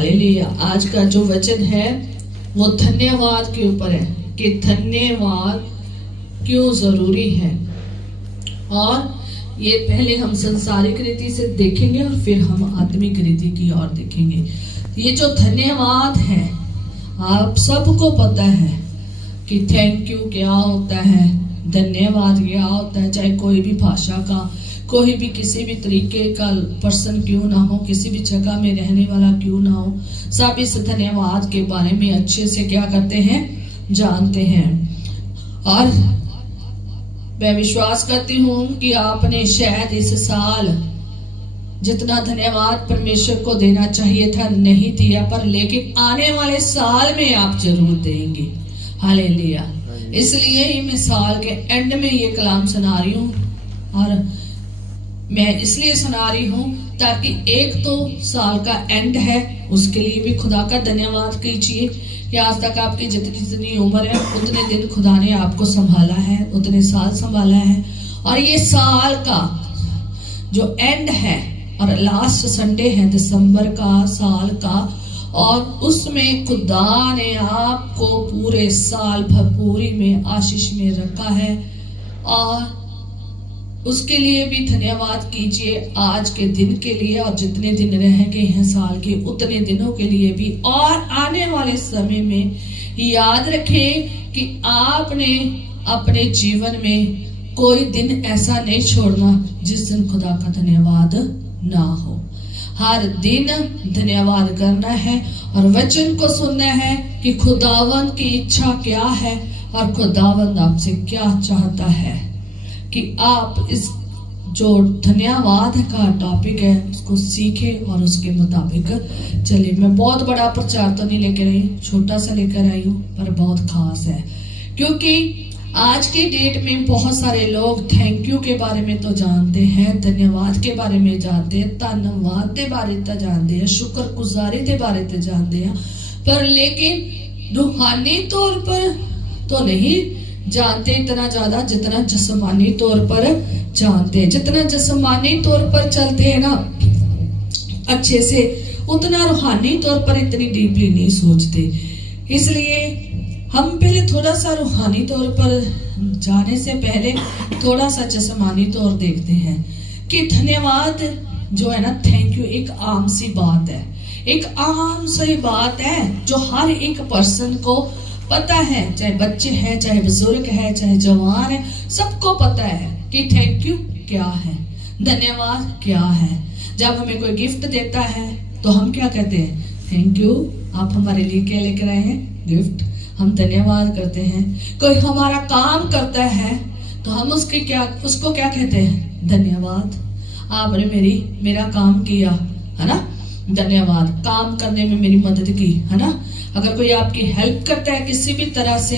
Hallelujah. आज का जो वचन है वो धन्यवाद के ऊपर है कि धन्यवाद क्यों जरूरी है। और ये पहले हम सांसारिक रीति से देखेंगे और फिर हम आत्मिक रीति की ओर देखेंगे। ये जो धन्यवाद है, आप सबको पता है कि थैंक यू क्या होता है, धन्यवाद क्या होता है। चाहे कोई भी भाषा का, कोई भी किसी भी तरीके का पर्सन क्यों ना हो, किसी भी जगह में रहने वाला क्यों ना हो, सब इस धन्यवाद के बारे में अच्छे से क्या करते हैं, जानते हैं। और मैं विश्वास करती हूँ कि आपने शायद इस साल जितना धन्यवाद परमेश्वर को देना चाहिए था नहीं दिया, पर लेकिन आने वाले साल में आप जरूर देंगे। हालेलुया। इसलिए ही मैं साल के एंड में ये कलाम सुना रही हूँ, और मैं इसलिए सुना रही हूँ ताकि एक तो साल का एंड है, उसके लिए भी खुदा का धन्यवाद कीजिए कि आज तक आपकी जितनी जितनी उम्र है उतने दिन खुदा ने आपको संभाला है, उतने साल संभाला है। और ये साल का जो एंड है और लास्ट संडे है दिसंबर का साल का, और उसमें खुदा ने आपको पूरे साल भरपूरी में आशीष में रखा है, और उसके लिए भी धन्यवाद कीजिए आज के दिन के लिए, और जितने दिन रह गए हैं साल के उतने दिनों के लिए भी। और आने वाले समय में याद रखें कि आपने अपने जीवन में कोई दिन ऐसा नहीं छोड़ना जिस दिन खुदा का धन्यवाद ना हो। हर दिन धन्यवाद करना है और वचन को सुनना है कि खुदावंद की इच्छा क्या है और खुदावंद आपसे क्या चाहता है, कि आप इस जो धन्यवाद का टॉपिक है उसको सीखें और उसके मुताबिक चले। मैं बहुत बड़ा प्रचार तो नहीं लेकर आई, छोटा सा लेकर आई हूँ, पर बहुत खास है, क्योंकि आज की डेट में बहुत सारे लोग थैंक यू के बारे में तो जानते हैं, धन्यवाद के बारे में जानते हैं, धन्यवाद के बारे में जानते हैं, शुक्रगुजारी के बारे में जानते हैं, पर लेकिन रूहानी तौर पर तो नहीं जानते इतना ज्यादा जितना जिस्मानी तौर पर जानते हैं। जितना जिस्मानी तौर पर चलते हैं ना अच्छे से, उतना रूहानी तौर पर इतनी डीपली नहीं सोचते। इसलिए हम पहले थोड़ा सा रूहानी तौर पर जाने से पहले थोड़ा सा जिस्मानी तौर देखते हैं कि धन्यवाद जो है ना, थैंक यू एक आम सी बात है, एक आम सी बात है जो हर एक पर्सन को पता है, चाहे बच्चे हैं, चाहे बुजुर्ग है, चाहे जवान है, सबको पता है कि थैंक यू क्या है, धन्यवाद क्या है। जब हमें कोई गिफ्ट देता है तो हम क्या कहते हैं, थैंक यू, आप हमारे लिए क्या लेकर आए हैं, गिफ्ट, हम धन्यवाद करते हैं। कोई हमारा काम करता है तो हम उसको क्या कहते हैं, धन्यवाद, आपने मेरा काम किया, है ना, धन्यवाद, काम करने में मेरी मदद की, है ना। अगर कोई आपकी हेल्प करता है किसी भी तरह से,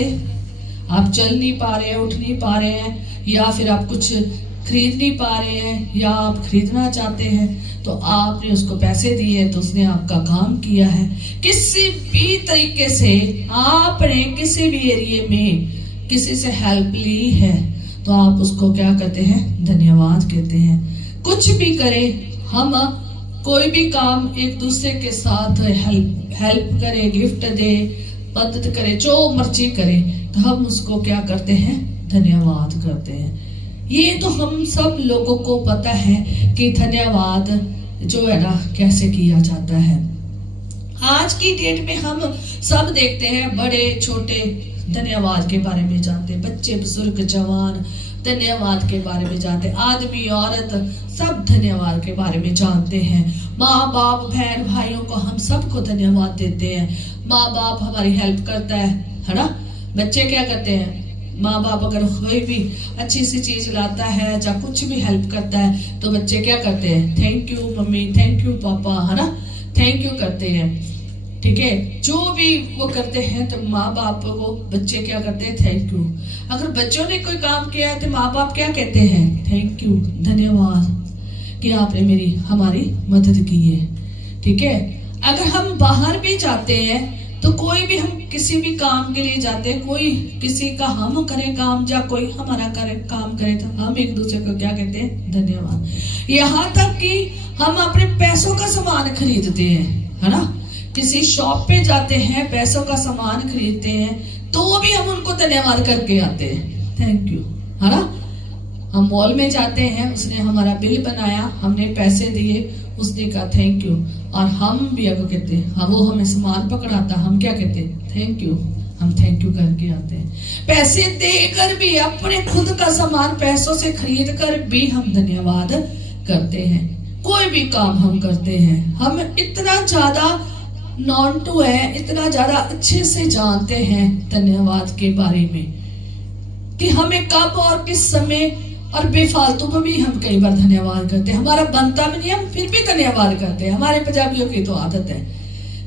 आप चल नहीं पा रहे हैं, उठ नहीं पा रहे हैं, या फिर आप कुछ खरीद नहीं पा रहे हैं, या आप खरीदना चाहते हैं, तो आपने उसको पैसे दिए तो उसने आपका काम किया है। किसी भी तरीके से आपने किसी भी एरिया में किसी से हेल्प ली है तो आप उसको क्या कहते हैं, धन्यवाद कहते हैं। कुछ भी करें हम, कोई भी काम एक दूसरे के साथ हेल्प करे, गिफ्ट दे, मदद करे, जो मर्जी करे, तो हम उसको क्या करते हैं, धन्यवाद करते हैं। ये तो हम सब लोगों को पता है कि धन्यवाद जो है ना कैसे किया जाता है। आज की डेट में हम सब देखते हैं, बड़े छोटे धन्यवाद के बारे में जानते हैं, बच्चे बुजुर्ग जवान धन्यवाद के बारे में जानते हैं, आदमी औरत सब धन्यवाद के बारे में जानते हैं। माँ बाप बहन भाइयों को हम सबको धन्यवाद देते हैं। माँ बाप हमारी हेल्प करता है ना। बच्चे क्या करते हैं, माँ बाप अगर कोई भी अच्छी सी चीज लाता है या कुछ भी हेल्प करता है तो बच्चे क्या करते हैं, thank you mummy, thank you पापा, है ना, थैंक यू करते हैं। ठीक है, जो भी वो करते हैं तो माँ बाप को बच्चे क्या करते हैं, थैंक यू। अगर बच्चों ने कोई काम किया है तो माँ बाप क्या कहते हैं, थैंक यू, धन्यवाद कि आपने हमारी मदद की है। ठीक है, अगर हम बाहर भी जाते हैं तो कोई भी, हम किसी भी काम के लिए जाते हैं, कोई किसी का हम करें काम या कोई हमारा काम करे तो हम एक दूसरे को क्या कहते हैं, धन्यवाद। यहाँ तक कि हम अपने पैसों का सामान खरीदते हैं, है ना, किसी शॉप पे जाते हैं, पैसों का सामान खरीदते हैं, तो भी हम उनको धन्यवाद करके आते हैं, थैंक यू, है ना। हम मॉल में जाते हैं, उसने हमारा बिल बनाया, हमने पैसे दिए, उसने कहा थैंक यू, और हम भी अगर कहते हैं, हाँ वो हमें सामान पकड़ाता, हम क्या कहते हैं, थैंक यू, हम थैंक यू करके आते हैं। पैसे देकर भी, अपने खुद का सामान पैसों से खरीद कर भी हम धन्यवाद करते हैं। कोई भी काम हम करते हैं, हम इतना ज्यादा नॉन टू है, इतना ज्यादा अच्छे से जानते हैं धन्यवाद के बारे में कि हमें कब और किस समय और बेफालतू में भी हम कई बार धन्यवाद करते हैं। हमारा बनता भी नहीं, हम फिर भी धन्यवाद करते हैं। हमारे पंजाबियों की तो आदत है,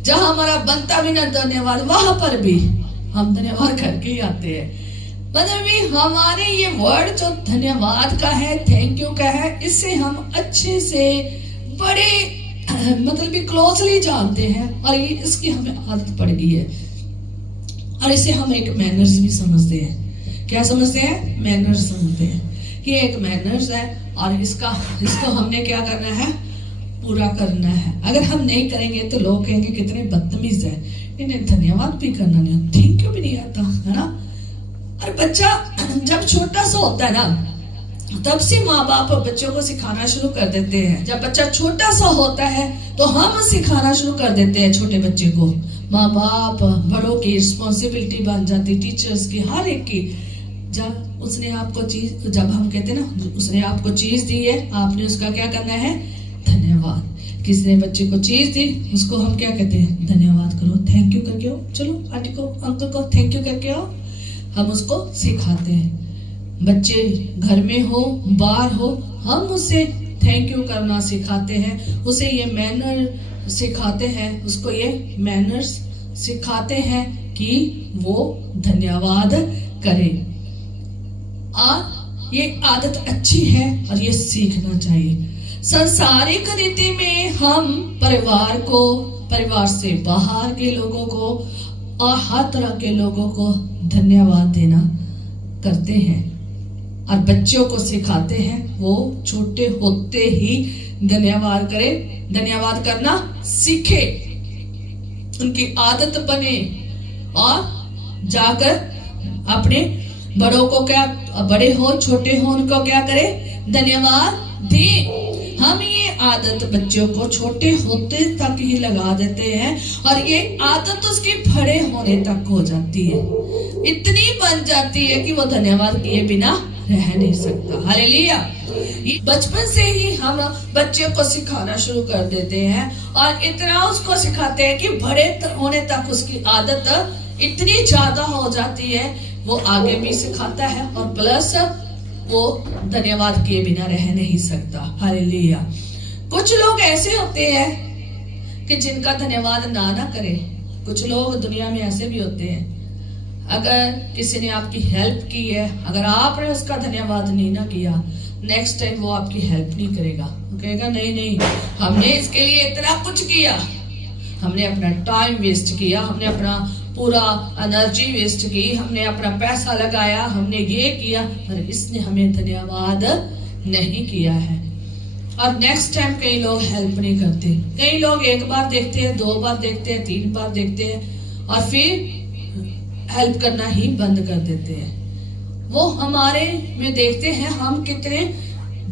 जहां हमारा बनता भी ना धन्यवाद, वहां पर भी हम धन्यवाद करके ही आते हैं। मतलब भी हमारे ये वर्ड जो धन्यवाद का है, थैंक यू का है, इससे हम अच्छे से बड़े मतलब भी क्लोजली जानते हैं, और ये इसकी हमें आदत पड़ गई है, और इसे हम एक मैनर्स भी समझते हैं। क्या समझते हैं? मैनर्स समझते हैं। ये एक मैनर्स है, और इसको हमने क्या करना है? पूरा करना है। अगर हम नहीं करेंगे तो लोग कहेंगे कितने बदतमीज है, इन्हें धन्यवाद भी करना नहीं, थैंक यू भी नहीं आता, है ना। और बच्चा जब छोटा सा होता है ना, तब से माँ बाप बच्चों को सिखाना शुरू कर देते हैं। जब बच्चा छोटा सा होता है तो हम सिखाना शुरू कर देते हैं छोटे बच्चे को। माँ बाप, बड़ों की रिस्पॉन्सिबिलिटी बन जाती, टीचर्स की, हर एक की। जब उसने आपको चीज, जब हम कहते हैं ना, उसने आपको चीज दी है, आपने उसका क्या करना है? धन्यवाद। किसने बच्चे को चीज दी, उसको हम क्या कहते हैं? धन्यवाद करो, थैंक यू करके आओ, चलो आंटी को, अंकल को थैंक यू करके आओ। हम उसको सिखाते हैं। बच्चे घर में हो, बाहर हो, हम उसे थैंक यू करना सिखाते हैं, उसे ये मैनर सिखाते हैं, उसको ये मैनर्स सिखाते हैं कि वो धन्यवाद करे। और ये आदत अच्छी है और ये सीखना चाहिए। सांसारिक रीति में हम परिवार को, परिवार से बाहर के लोगों को और हर तरह के लोगों को धन्यवाद देना करते हैं, और बच्चों को सिखाते हैं वो छोटे होते ही धन्यवाद करे, धन्यवाद करना सीखे, उनकी आदत बने, और जाकर अपने बड़ों को, क्या बड़े हो छोटे हो, उनको क्या करे? धन्यवाद दे। हम ये आदत बच्चों को छोटे होते तक ही लगा देते हैं, और ये आदत उसके बड़े होने तक हो जाती है, इतनी बन जाती है कि वो धन्यवाद किए बिना रह नहीं सकता। हालेलुया। बचपन से ही हम बच्चों को सिखाना शुरू कर देते हैं, और इतना उसको सिखाते हैं कि बड़े होने तक उसकी आदत इतनी ज्यादा हो जाती है, वो आगे भी सिखाता है, और प्लस वो धन्यवाद किए बिना रह नहीं सकता। हालेलुया। कुछ लोग ऐसे होते हैं कि जिनका धन्यवाद ना करें। कुछ लोग दुनिया में ऐसे भी होते हैं, अगर किसी ने आपकी हेल्प की है, अगर आपने उसका धन्यवाद नहीं ना किया, नेक्स्ट टाइम वो आपकी हेल्प नहीं करेगा। वो कहेगा नहीं, हमने इसके लिए इतना कुछ किया, हमने अपना टाइम वेस्ट किया, हमने अपना पूरा एनर्जी वेस्ट की, हमने अपना पैसा लगाया, हमने ये किया, पर इसने हमें धन्यवाद नहीं किया है। और नेक्स्ट टाइम कई लोग हेल्प नहीं करते। कई लोग एक बार देखते हैं, 2 बार देखते हैं, 3 बार देखते हैं, और फिर हेल्प करना ही बंद कर देते हैं। वो हमारे में देखते हैं हम कितने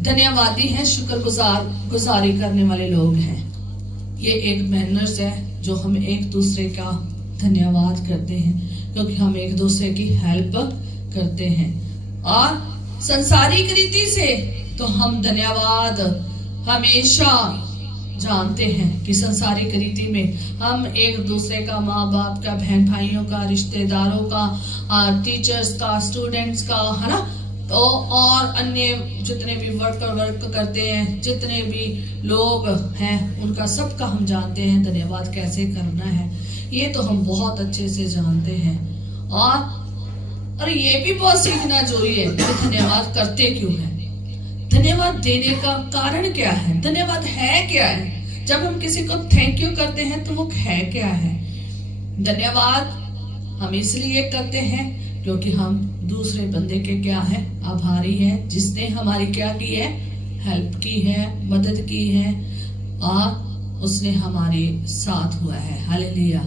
धन्यवादी हैं, शुक्रगुजारी करने वाले लोग हैं। ये एक मैनर्स है जो हम एक दूसरे का धन्यवाद करते हैं, क्योंकि हम एक दूसरे की हेल्प करते हैं। और संसारिक रीति से तो हम धन्यवाद हमेशा जानते हैं कि संसारिक रीति में हम एक दूसरे का, माँ बाप का, बहन भाइयों का, रिश्तेदारों का, टीचर्स का, स्टूडेंट्स का, है ना, तो और अन्य जितने भी वर्क करते हैं, जितने भी लोग हैं, उनका सबका हम जानते हैं धन्यवाद कैसे करना है। ये तो हम बहुत अच्छे से जानते हैं। और ये भी बहुत सीखना जरूरी है कि धन्यवाद करते क्यों है, धन्यवाद देने का कारण क्या है, धन्यवाद है क्या है। जब हम किसी को थैंक यू करते हैं तो वो है क्या है? धन्यवाद हम इसलिए करते हैं क्योंकि हम दूसरे बंदे के क्या है? आभारी है, जिसने हमारी क्या की है? हेल्प की है, मदद की है, और उसने हमारे साथ हुआ है। हालेलुया।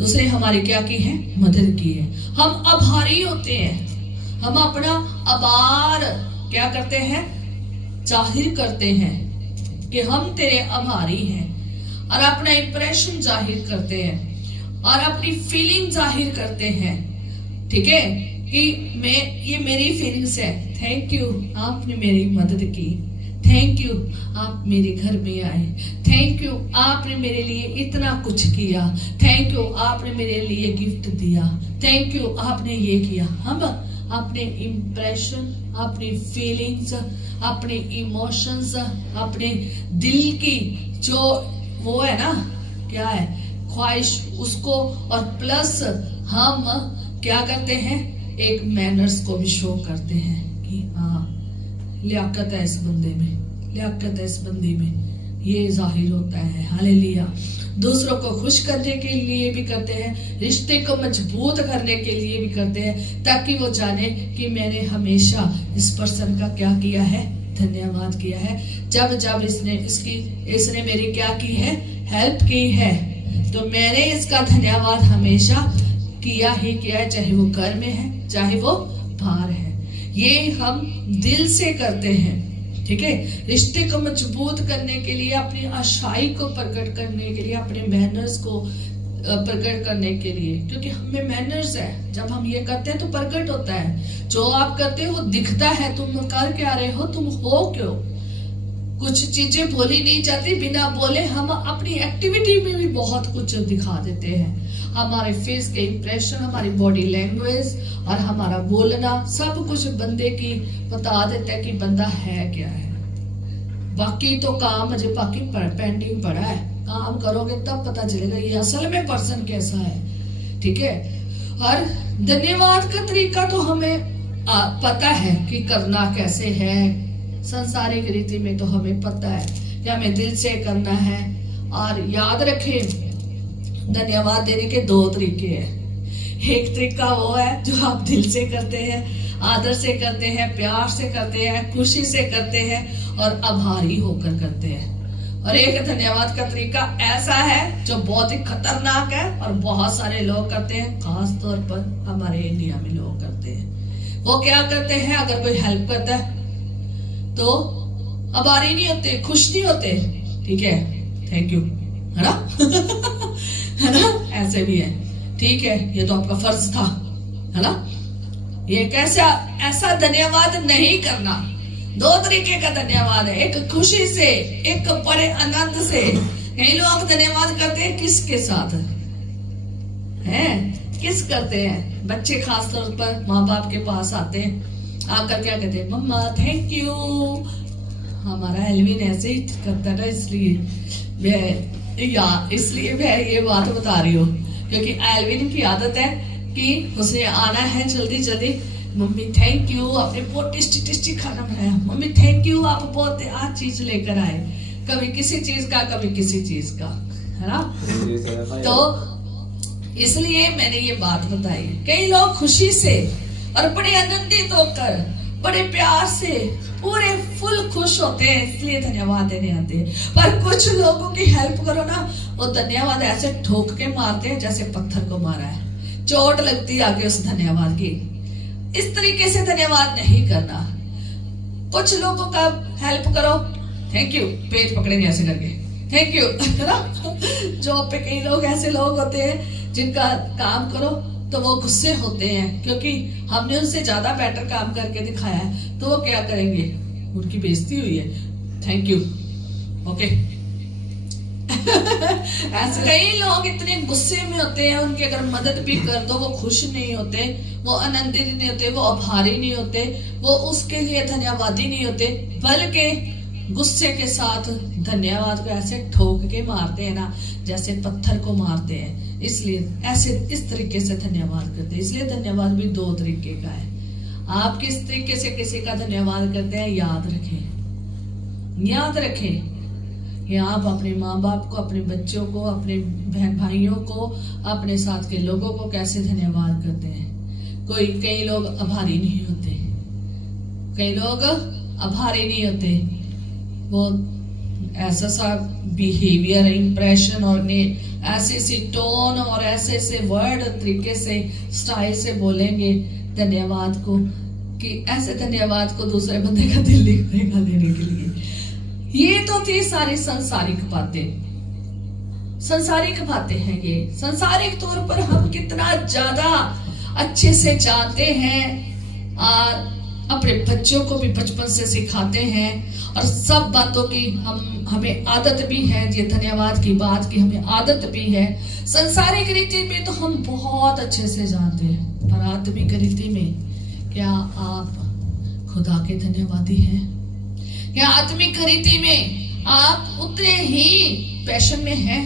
उसने हमारी क्या की है? मदद की है। हम आभारी होते हैं। हम अपना आभार क्या करते हैं? जाहिर करते हैं कि हम तेरे आभारी हैं, और अपना इंप्रेशन जाहिर करते हैं और अपनी फीलिंग जाहिर करते हैं। ठीक है कि ये मेरी फीलिंग्स है। थैंक यू, आपने मेरी मदद की। थैंक यू, आप मेरे घर में आए। थैंक यू, आपने मेरे लिए इतना कुछ किया। थैंक यू, आपने मेरे लिए गिफ्ट दिया। थैंक यू, आपने ये किया। हम अपने इम्प्रेशन, अपनी फीलिंग्स, अपने इमोशंस, अपने दिल की जो वो है ना, क्या है, ख्वाहिश, उसको, और प्लस हम क्या करते हैं? एक मैनर्स को भी शो करते हैं कि हाँ, लियाकत है इस बंदे में, लियाकत है इस बंदी में, ये जाहिर होता है। हालेलुया। दूसरों को खुश करने के लिए भी करते हैं, रिश्ते को मजबूत करने के लिए भी करते हैं, ताकि वो जाने कि मैंने हमेशा इस पर्सन का क्या किया है? धन्यवाद किया है। जब जब इसने मेरी क्या की है? हेल्प की है, तो मैंने इसका धन्यवाद हमेशा किया ही किया है, चाहे वो घर में है, चाहे वो बाहर है। ये हम दिल से करते हैं। ठीक है, रिश्ते को मजबूत करने के लिए, अपनी अच्छाई को प्रकट करने के लिए, अपने मैनर्स को प्रकट करने के लिए, क्योंकि हमें मैनर्स है। जब हम ये करते हैं तो प्रकट होता है। जो आप करते हो वो दिखता है, तुम कर क्या रहे हो, तुम हो क्यों। कुछ चीजें बोली नहीं जाती, बिना बोले हम अपनी एक्टिविटी में भी बहुत कुछ दिखा देते हैं। हमारे फेस के इंप्रेशन, हमारी बॉडी लैंग्वेज और हमारा बोलना, सब कुछ बंदे की बता देता है कि बंदा है क्या है। बाकी तो काम अजय बाकी पेंडिंग पड़ा है। काम करोगे तब पता चलेगा ये असल में पर्सन कैसा है। ठीक है, और धन्यवाद का तरीका तो हमें पता है कि करना कैसे है। संसारिक रीति में तो हमें पता है कि हमें दिल से करना है। और याद रखें, धन्यवाद देने के दो तरीके हैं। एक तरीका वो है जो आप दिल से करते हैं, आदर से करते हैं, प्यार से करते हैं, खुशी से करते हैं और आभारी होकर करते हैं। और एक धन्यवाद का तरीका ऐसा है जो बहुत ही खतरनाक है और बहुत सारे लोग करते हैं, खास तौर पर हमारे इंडिया में लोग करते हैं। वो क्या करते हैं? अगर कोई हेल्प करता है तो आभारी नहीं होते, खुश नहीं होते। ठीक है, थैंक यू, है ना है ना, ऐसे भी है। ठीक है, ये तो आपका फर्ज था, है ना। ये कैसा, ऐसा धन्यवाद नहीं करना। दो तरीके का धन्यवाद है, एक खुशी से, एक बड़े आनंद से। कई लोग धन्यवाद करते हैं किसके साथ हैं? किस करते हैं? बच्चे खास तौर पर माँ बाप के पास आते हैं, आकर क्या कहते हैं? मम्मा थैंक यू। हमारा एल्विन ऐसे ही करता था, इसलिए मैं ये बात बता रही हूँ, क्योंकि एल्विन की आदत है कि उसे आना है जल्दी जल्दी। मम्मी थैंक यू, आपने बहुत टेस्टी टेस्टी खाना बनाया। मम्मी थैंक यू, आप बहुत आज चीज लेकर आए। कभी किसी चीज का, कभी किसी चीज का, है ना। तो इसलिए मैंने ये बात बताई। कई लोग खुशी से और बड़े आनंदित होकर, बड़े प्यार से, पूरे फुल खुश होते हैं, इसलिए धन्यवाद देने आते हैं। पर कुछ लोगों की हेल्प करो ना, वो धन्यवाद ऐसे ठोक के मारते हैं जैसे पत्थर को मारा है, चोट लगती है आगे उस धन्यवाद की। इस तरीके से धन्यवाद नहीं करना। कुछ लोगों का हेल्प करो, थैंक यू, पेज पकड़ेंगे ऐसे करके, थैंक यू, है ना। जॉब पे कई लोग ऐसे लोग होते हैं जिनका काम करो तो वो गुस्से होते हैं, क्योंकि हमने उनसे ज्यादा बेटर काम करके दिखाया है। तो वो क्या करेंगे? उनकी बेइज्जती हुई है, थैंक यू, ओके। ऐसे कई लोग इतने गुस्से में होते हैं, उनकी अगर मदद भी कर दो वो खुश नहीं होते, वो आनंदित नहीं होते, वो आभारी नहीं होते, वो उसके लिए धन्यवादी नहीं होते, बल्कि गुस्से के साथ धन्यवाद को ऐसे ठोक के मारते हैं ना, जैसे पत्थर को मारते हैं। इसलिए ऐसे इस तरीके से धन्यवाद करते हैं। इसलिए धन्यवाद भी दो तरीके का है। आप किस तरीके से किसी का धन्यवाद करते हैं, याद रखें, याद रखें कि आप अपने माँ बाप को, अपने बच्चों को, अपने बहन भाइयों को, अपने साथ के लोगों को कैसे धन्यवाद करते हैं। कई लोग आभारी नहीं होते, कई लोग आभारी नहीं होते, वो ऐसा सा बिहेवियर इंप्रेशन और ने ऐसे सी टोन और ऐसे से वर्ड तरीके से स्टाइल से बोलेंगे धन्यवाद को कि ऐसे धन्यवाद को दूसरे बंदे का दिल नहीं करेगा देने के लिए। ये तो थी सारी सांसारिक बातें। सांसारिक बातें हैं ये। सांसारिक तौर पर हम कितना ज्यादा अच्छे से जानते हैं और अपने बच्चों को भी बचपन से सिखाते हैं और सब बातों की हमें आदत भी है। ये धन्यवाद की बात की हमें आदत भी है। सांसारिक रीति में तो हम बहुत अच्छे से जानते हैं, पर आत्मिक रीति में क्या आप खुदा के धन्यवादी हैं? क्या आत्मिक रीति में आप उतने ही पैशन में हैं,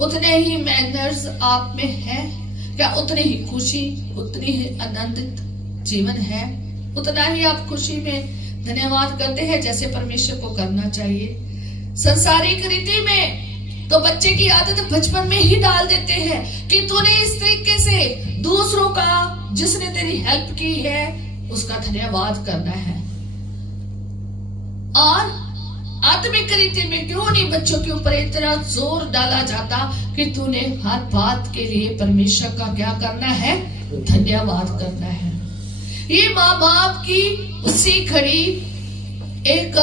उतने ही मैनर्स आप में है? क्या उतनी ही खुशी, उतनी ही आनंदित जीवन है? उतना ही आप खुशी में धन्यवाद करते हैं जैसे परमेश्वर को करना चाहिए? संसारिक रीति में तो बच्चे की आदत बचपन में ही डाल देते हैं कि तूने इस तरीके से दूसरों का, जिसने तेरी हेल्प की है, उसका धन्यवाद करना है। और आत्मिक रीति में क्यों नहीं बच्चों के ऊपर इतना जोर डाला जाता कि तूने हर बात के लिए परमेश्वर का क्या करना है? धन्यवाद करना है। ये माँ बाप की उसी घड़ी एक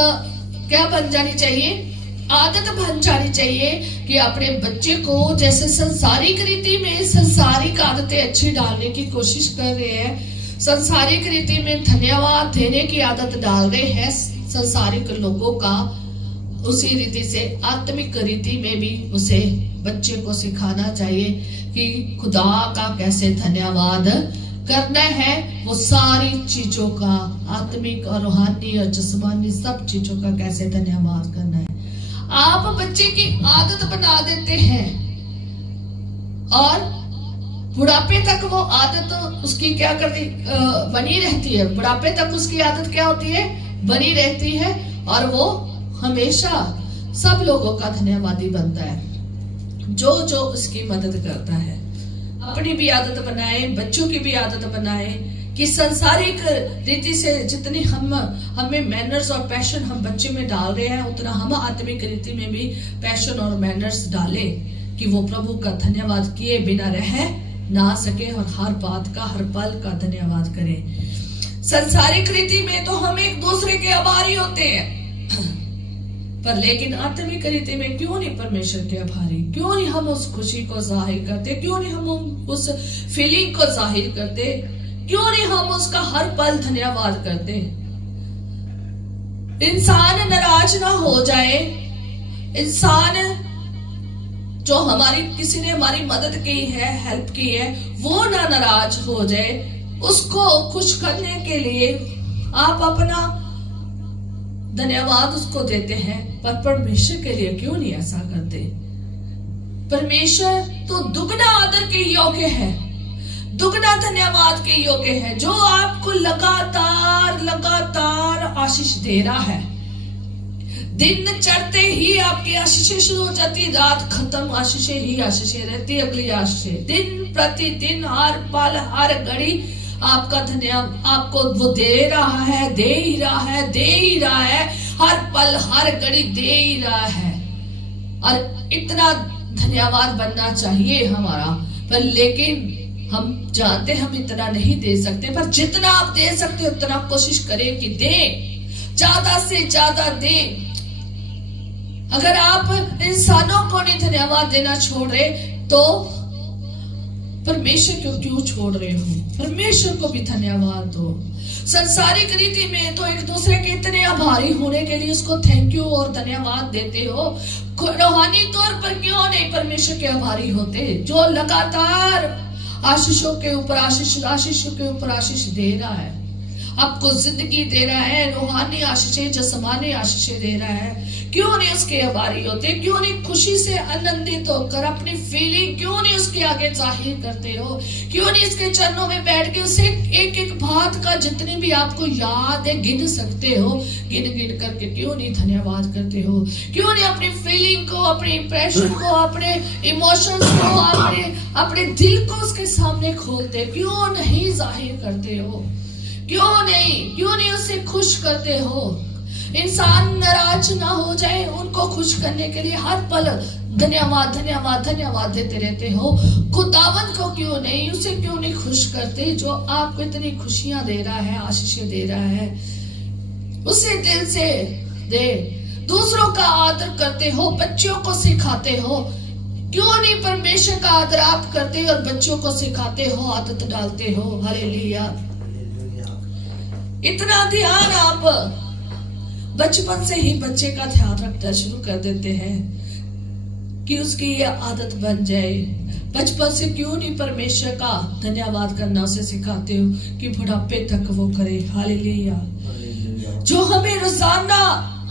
क्या बन जानी चाहिए? आदत बन जानी चाहिए कि अपने बच्चे को जैसे संसारिक रीति में संसारिक आदतें अच्छी डालने की कोशिश कर रहे हैं, संसारिक रीति में धन्यवाद देने की आदत डाल रहे हैं संसारिक लोगों का, उसी रीति से आत्मिक रीति में भी उसे बच्चे को सिखाना चाहिए कि खुदा का कैसे धन्यवाद करना है। वो सारी चीजों का, आत्मिक और रूहानी और जिस्मानी सब चीजों का कैसे धन्यवाद करना है। आप बच्चे की आदत बना देते हैं और बुढ़ापे तक वो आदत उसकी क्या करती बनी रहती है। बुढ़ापे तक उसकी आदत क्या होती है? बनी रहती है और वो हमेशा सब लोगों का धन्यवादी बनता है जो जो उसकी मदद करता है। अपनी भी आदत बनाए, बच्चों की भी आदत बनाए कि संसारिक रीति से जितनी हमें मैनर्स और पैशन हम बच्चे में डाल रहे हैं, उतना हम आत्मिक रीति में भी पैशन और मैनर्स डालें कि वो प्रभु का धन्यवाद किए बिना रह ना सके और हर बात का, हर पल का धन्यवाद करें। संसारिक रीति में तो हम एक दूसरे के आभारी होते हैं, पर लेकिन आत्मिक रीति में क्यों नहीं परमेश्वर के आभारी? क्यों नहीं हम उस खुशी को जाहिर करते? क्यों नहीं हम उस फीलिंग को जाहिर करते? क्यों नहीं हम उसका हर पल धन्यवाद करते? इंसान नाराज ना हो जाए, इंसान जो किसी ने हमारी मदद की है, हेल्प की है, वो ना नाराज हो जाए, उसको खुश करने के लिए आप अपना धन्यवाद उसको देते हैं, पर परमेश्वर के लिए क्यों नहीं ऐसा करते? परमेश्वर तो दुगना आदर के योग्य है, दुगना धन्यवाद के योग्य है, जो आपको लगातार लगातार आशीष दे रहा है। दिन चढ़ते ही आपकी आशीषें शुरू हो जाती, रात खत्म आशीषें ही आशीषें रहती, अगली आशीषें, दिन प्रतिदिन हर पल हर घड़ी आपका धन्यवाद आपको वो दे रहा है, दे ही रहा है, दे ही रहा है, हर पल हर घड़ी दे ही रहा है। और इतना धन्यवाद बनना चाहिए हमारा, पर लेकिन हम जानते हम इतना नहीं दे सकते, पर जितना आप दे सकते उतना कोशिश करें कि दे, ज्यादा से ज्यादा दे। अगर आप इंसानों को नहीं धन्यवाद देना छोड़ रहे तो परमेश्वर को क्यों छोड़ रहे हो? परमेश्वर को भी धन्यवाद दो। संसारिक रीति में तो एक दूसरे के इतने आभारी होने के लिए उसको थैंक यू और धन्यवाद देते हो, रूहानी तौर पर क्यों नहीं परमेश्वर के आभारी होते जो लगातार आशीषों के ऊपर आशीषों के ऊपर आशीष दे रहा है, आपको जिंदगी दे रहा है, रूहानी आशीषें, जिस्मानी आशीषें दे रहा है। क्यों नहीं उसके आभारी होते? क्यों नहीं खुशी से आनंदित होकर अपनी फीलिंग क्यों नहीं उसके आगे जाहिर करते हो? क्यों नहीं इसके चरणों में बैठ के उसे एक एक बात का जितनी भी आपको याद है गिन सकते हो, गिन गिन करके क्यों नहीं धन्यवाद करते हो? क्यों नहीं अपनी फीलिंग को, अपने इंप्रेशन को, अपने इमोशंस को, अपने दिल को उसके सामने खोलते? क्यों नहीं जाहिर करते हो? क्यों नहीं उसे खुश करते हो? इंसान नाराज ना हो जाए, उनको खुश करने के लिए हर पल धन्यवाद धन्यवाद धन्यवाद देते रहते हो। खुदावन को क्यों नहीं, उसे क्यों नहीं खुश करते जो आपको इतनी खुशियां दे रहा है, आशीषें दे रहा है। उसे दिल से दे। दूसरों का आदर करते हो, बच्चों को सिखाते हो, क्यों नहीं परमेश्वर का आदर आप करते और बच्चों को सिखाते हो, आदत डालते हो। हालेलुया। इतना ध्यान आप बचपन से ही बच्चे का ध्यान रखना शुरू कर देते हैं कि उसकी ये आदत बन जाए। बचपन से क्यों नहीं परमेश्वर का धन्यवाद करना उसे सिखाते हो कि बुढ़ापे तक वो करे। हालेलुया। जो हमें रोजाना,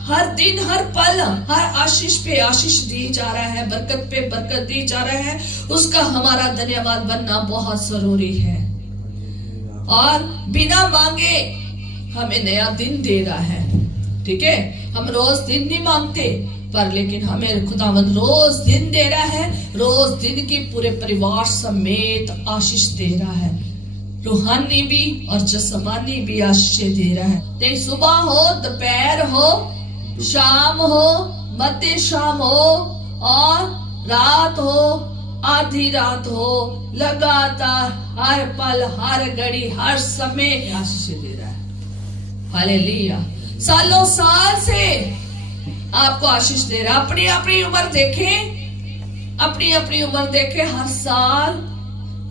हर दिन, हर पल, हर आशीष पे आशीष दी जा रहा है, बरकत पे बरकत दी जा रहा है, उसका हमारा धन्यवाद बनना बहुत जरूरी है। और बिना मांगे हमें नया दिन दे रहा है। ठीक है, हम रोज दिन नहीं मांगते, पर लेकिन हमें खुदावंद रोज दिन दे रहा है। रोज दिन की पूरे परिवार समेत आशीष दे रहा है, रूहानी भी और जिस्मानी भी आशीष दे रहा है। चाहे सुबह हो, दोपहर हो, शाम हो, मध्य शाम हो और रात हो, आधी रात हो, लगातार हर पल, हर घड़ी, हर समय आशीष दे रहा है। हालेलुया। सालों साल से आपको आशीष दे रहा है। अपनी अपनी उम्र देखें, अपनी अपनी उम्र देखें, हर साल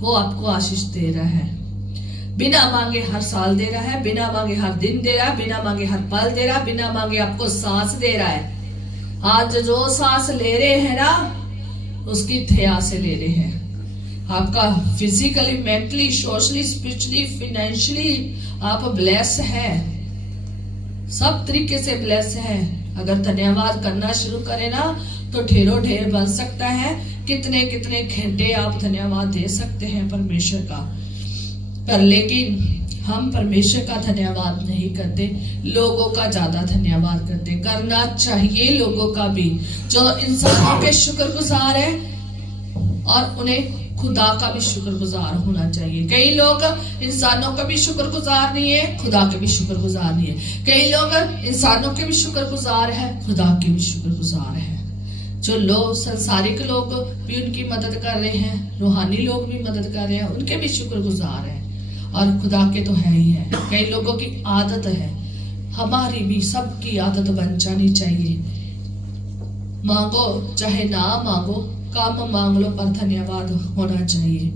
वो आपको आशीष दे रहा है। बिना मांगे हर साल दे रहा है, बिना मांगे हर दिन दे रहा है, बिना मांगे हर पल दे रहा है, बिना मांगे आपको सांस दे रहा है। आज जो सांस ले रहे हैं ना, उसकी दया से ले रहे हैं। आपका physically, mentally, socially, spiritually, financially आप ब्लेस है, सब तरीके से ब्लेस है। अगर धन्यवाद करना शुरू करें ना तो ढेरों ढेर बन सकता है। कितने कितने घंटे आप धन्यवाद दे सकते हैं परमेश्वर का। पर लेकिन हम परमेश्वर का धन्यवाद नहीं करते, लोगों का ज्यादा धन्यवाद करते। करना चाहिए लोगों का भी, जो इंसानों के शुक्रगुजार है, और उन्हें खुदा का भी शुक्रगुजार होना चाहिए। कई लोग इंसानों का भी शुक्रगुजार नहीं है, खुदा के भी शुक्रगुजार नहीं है। कई लोग इंसानों के भी शुक्रगुजार है, खुदा के भी शुक्रगुजार है। जो लोग, संसारिक लोग भी उनकी मदद कर रहे हैं, रूहानी लोग भी मदद कर रहे हैं, उनके भी शुक्रगुजार है, और खुदा के तो है ही है। कई लोगों की आदत है, हमारी भी सबकी आदत बन जानी चाहिए। मांगो चाहे ना मांगो, काम मांग लो, पर धन्यवाद होना चाहिए।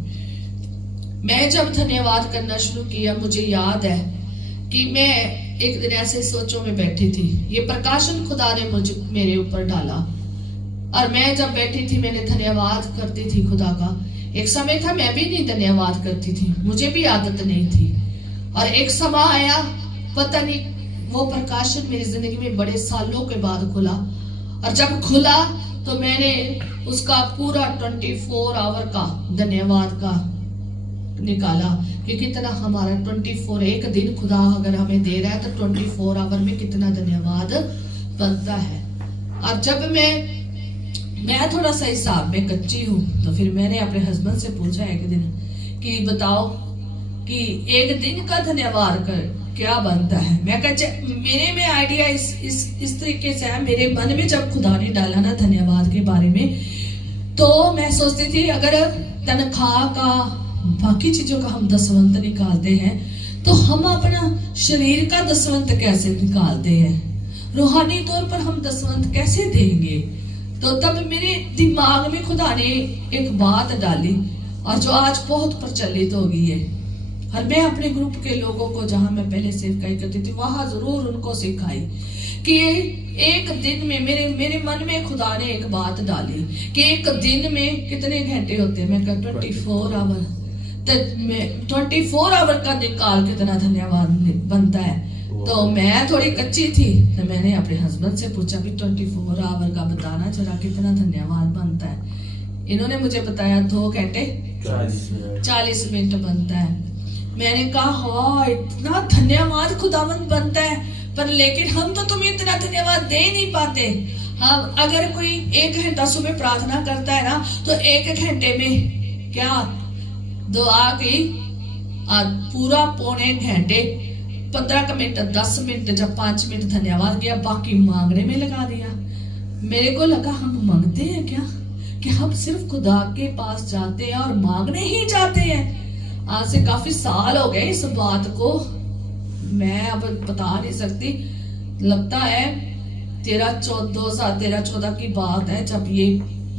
मैं जब धन्यवाद करना शुरू किया, मुझे याद है कि मैं एक दिन ऐसे सोचों में बैठी थी। ये प्रकाशन खुदा ने मुझे, मेरे ऊपर डाला, और मैं जब बैठी थी मैंने धन्यवाद करती थी खुदा का। एक समय था मैं भी नहीं धन्यवाद करती थी, मुझे भी आदत नहीं थी। और एक समय आया, पता नहीं वो प्रकाशन मेरी जिंदगी में बड़े सालों के बाद खुला, और जब खुला तो मैंने उसका पूरा 24 आवर का धन्यवाद का निकाला कि कितना हमारा 24 एक दिन खुदा अगर हमें दे रहा है तो 24 आवर में कितना धन्यवाद बनता है। और जब मैं थोड़ा सा हिसाब में कच्ची हूँ, तो फिर मैंने अपने हस्बैंड से पूछा एक दिन कि बताओ कि एक दिन का धन्यवाद कर क्या बनता है। मैं मेरे में आइडिया इस तरीके से है, मेरे मन में जब खुदा ने डाला ना धन्यवाद के बारे में, तो मैं सोचती थी अगर तनख्वाह का, बाकी चीजों का हम दसवंत निकालते हैं, तो हम अपना शरीर का दसवंत कैसे निकालते हैं, रूहानी तौर पर हम दसवंत कैसे देंगे। तो तब मेरे दिमाग में खुदा ने एक बात डाली, और जो आज बहुत प्रचलित हो गई है, और मैं अपने ग्रुप के लोगों को, जहां मैं पहले सेवकाई करती थी, वहां जरूर उनको सिखाई कि एक दिन में मेरे मन में खुदा ने एक बात डाली कि एक दिन में कितने घंटे होते हैं। मैं 24 आवर, तो मैं 24 आवर का निकाल कितना धन्यवाद बनता है। तो मैं थोड़ी कच्ची थी, तो मैंने अपने हस्बैंड से पूछा कि 24 आवर का बताना जरा कितना धन्यवाद बनता है। इन्होंने मुझे बताया 2 घंटे 40 मिनट बनता है। मैंने कहा हाँ, इतना धन्यवाद खुदावंद बनता है, पर लेकिन हम तो तुम्हें इतना धन्यवाद दे नहीं पाते। हम अगर कोई 1 घंटा सुबह प्रार्थना करता है ना, तो 1 घंटे में क्या दुआ की पूरा 1.25 घंटे 15 मिनट 10 मिनट जब 5 मिनट धन्यवाद किया, बाकी मांगने में लगा दिया। मेरे को लगा हम मांगते हैं क्या, कि हम सिर्फ खुदा के पास जाते हैं और मांगने ही जाते हैं। आज से काफी साल हो गए इस बात को, मैं अब बता नहीं सकती, लगता है 13-14 की बात है जब ये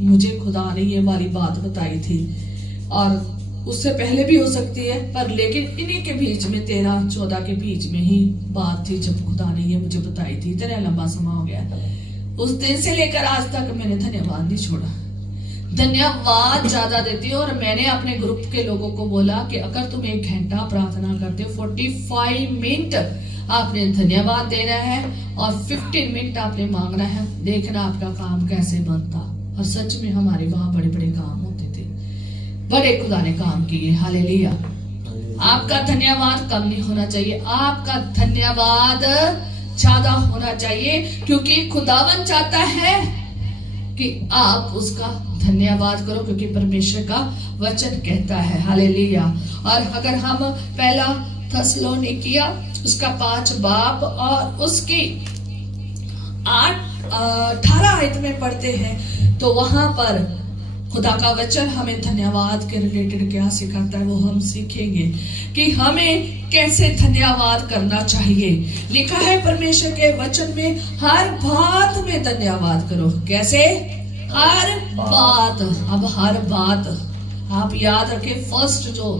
मुझे खुदा ने ये वाली बात बताई थी, और उससे पहले भी हो सकती है, पर लेकिन इन्हीं के बीच में 13-14 के बीच में ही बात थी जब खुदा ने ये मुझे बताई थी। इतना लंबा समय हो गया, उस दिन से लेकर आज तक मैंने धन्यवाद नहीं छोड़ा, धन्यवाद ज्यादा देती हूँ। और मैंने अपने ग्रुप के लोगों को बोला कि अगर तुम 1 घंटा प्रार्थना करते हो, 45 मिनट आपने धन्यवाद देना है और 15 मिनट आपने मांगना है, देखना आपका काम कैसे बनता। और सच में हमारे वहां बड़े बड़े काम होते थे, बड़े खुदा ने काम किए। हालेलुया। आपका धन्यवाद कम नहीं होना चाहिए, आपका धन्यवाद ज्यादा होना चाहिए, क्योंकि खुदावन चाहता है कि आप उसका धन्यवाद करो, क्योंकि परमेश्वर का वचन कहता है। हालेलुया। और अगर हम पहला थेसलोनिकिया उसका 5 बाब और उसकी 18 आयत में पढ़ते हैं, तो वहां पर खुदा का वचन हमें धन्यवाद के रिलेटेड क्या सिखाता है वो हम सीखेंगे कि हमें कैसे धन्यवाद करना चाहिए। लिखा है परमेश्वर के वचन में, हर बात में धन्यवाद करो। कैसे? हर बात। अब हर बात आप याद रखें, फर्स्ट जो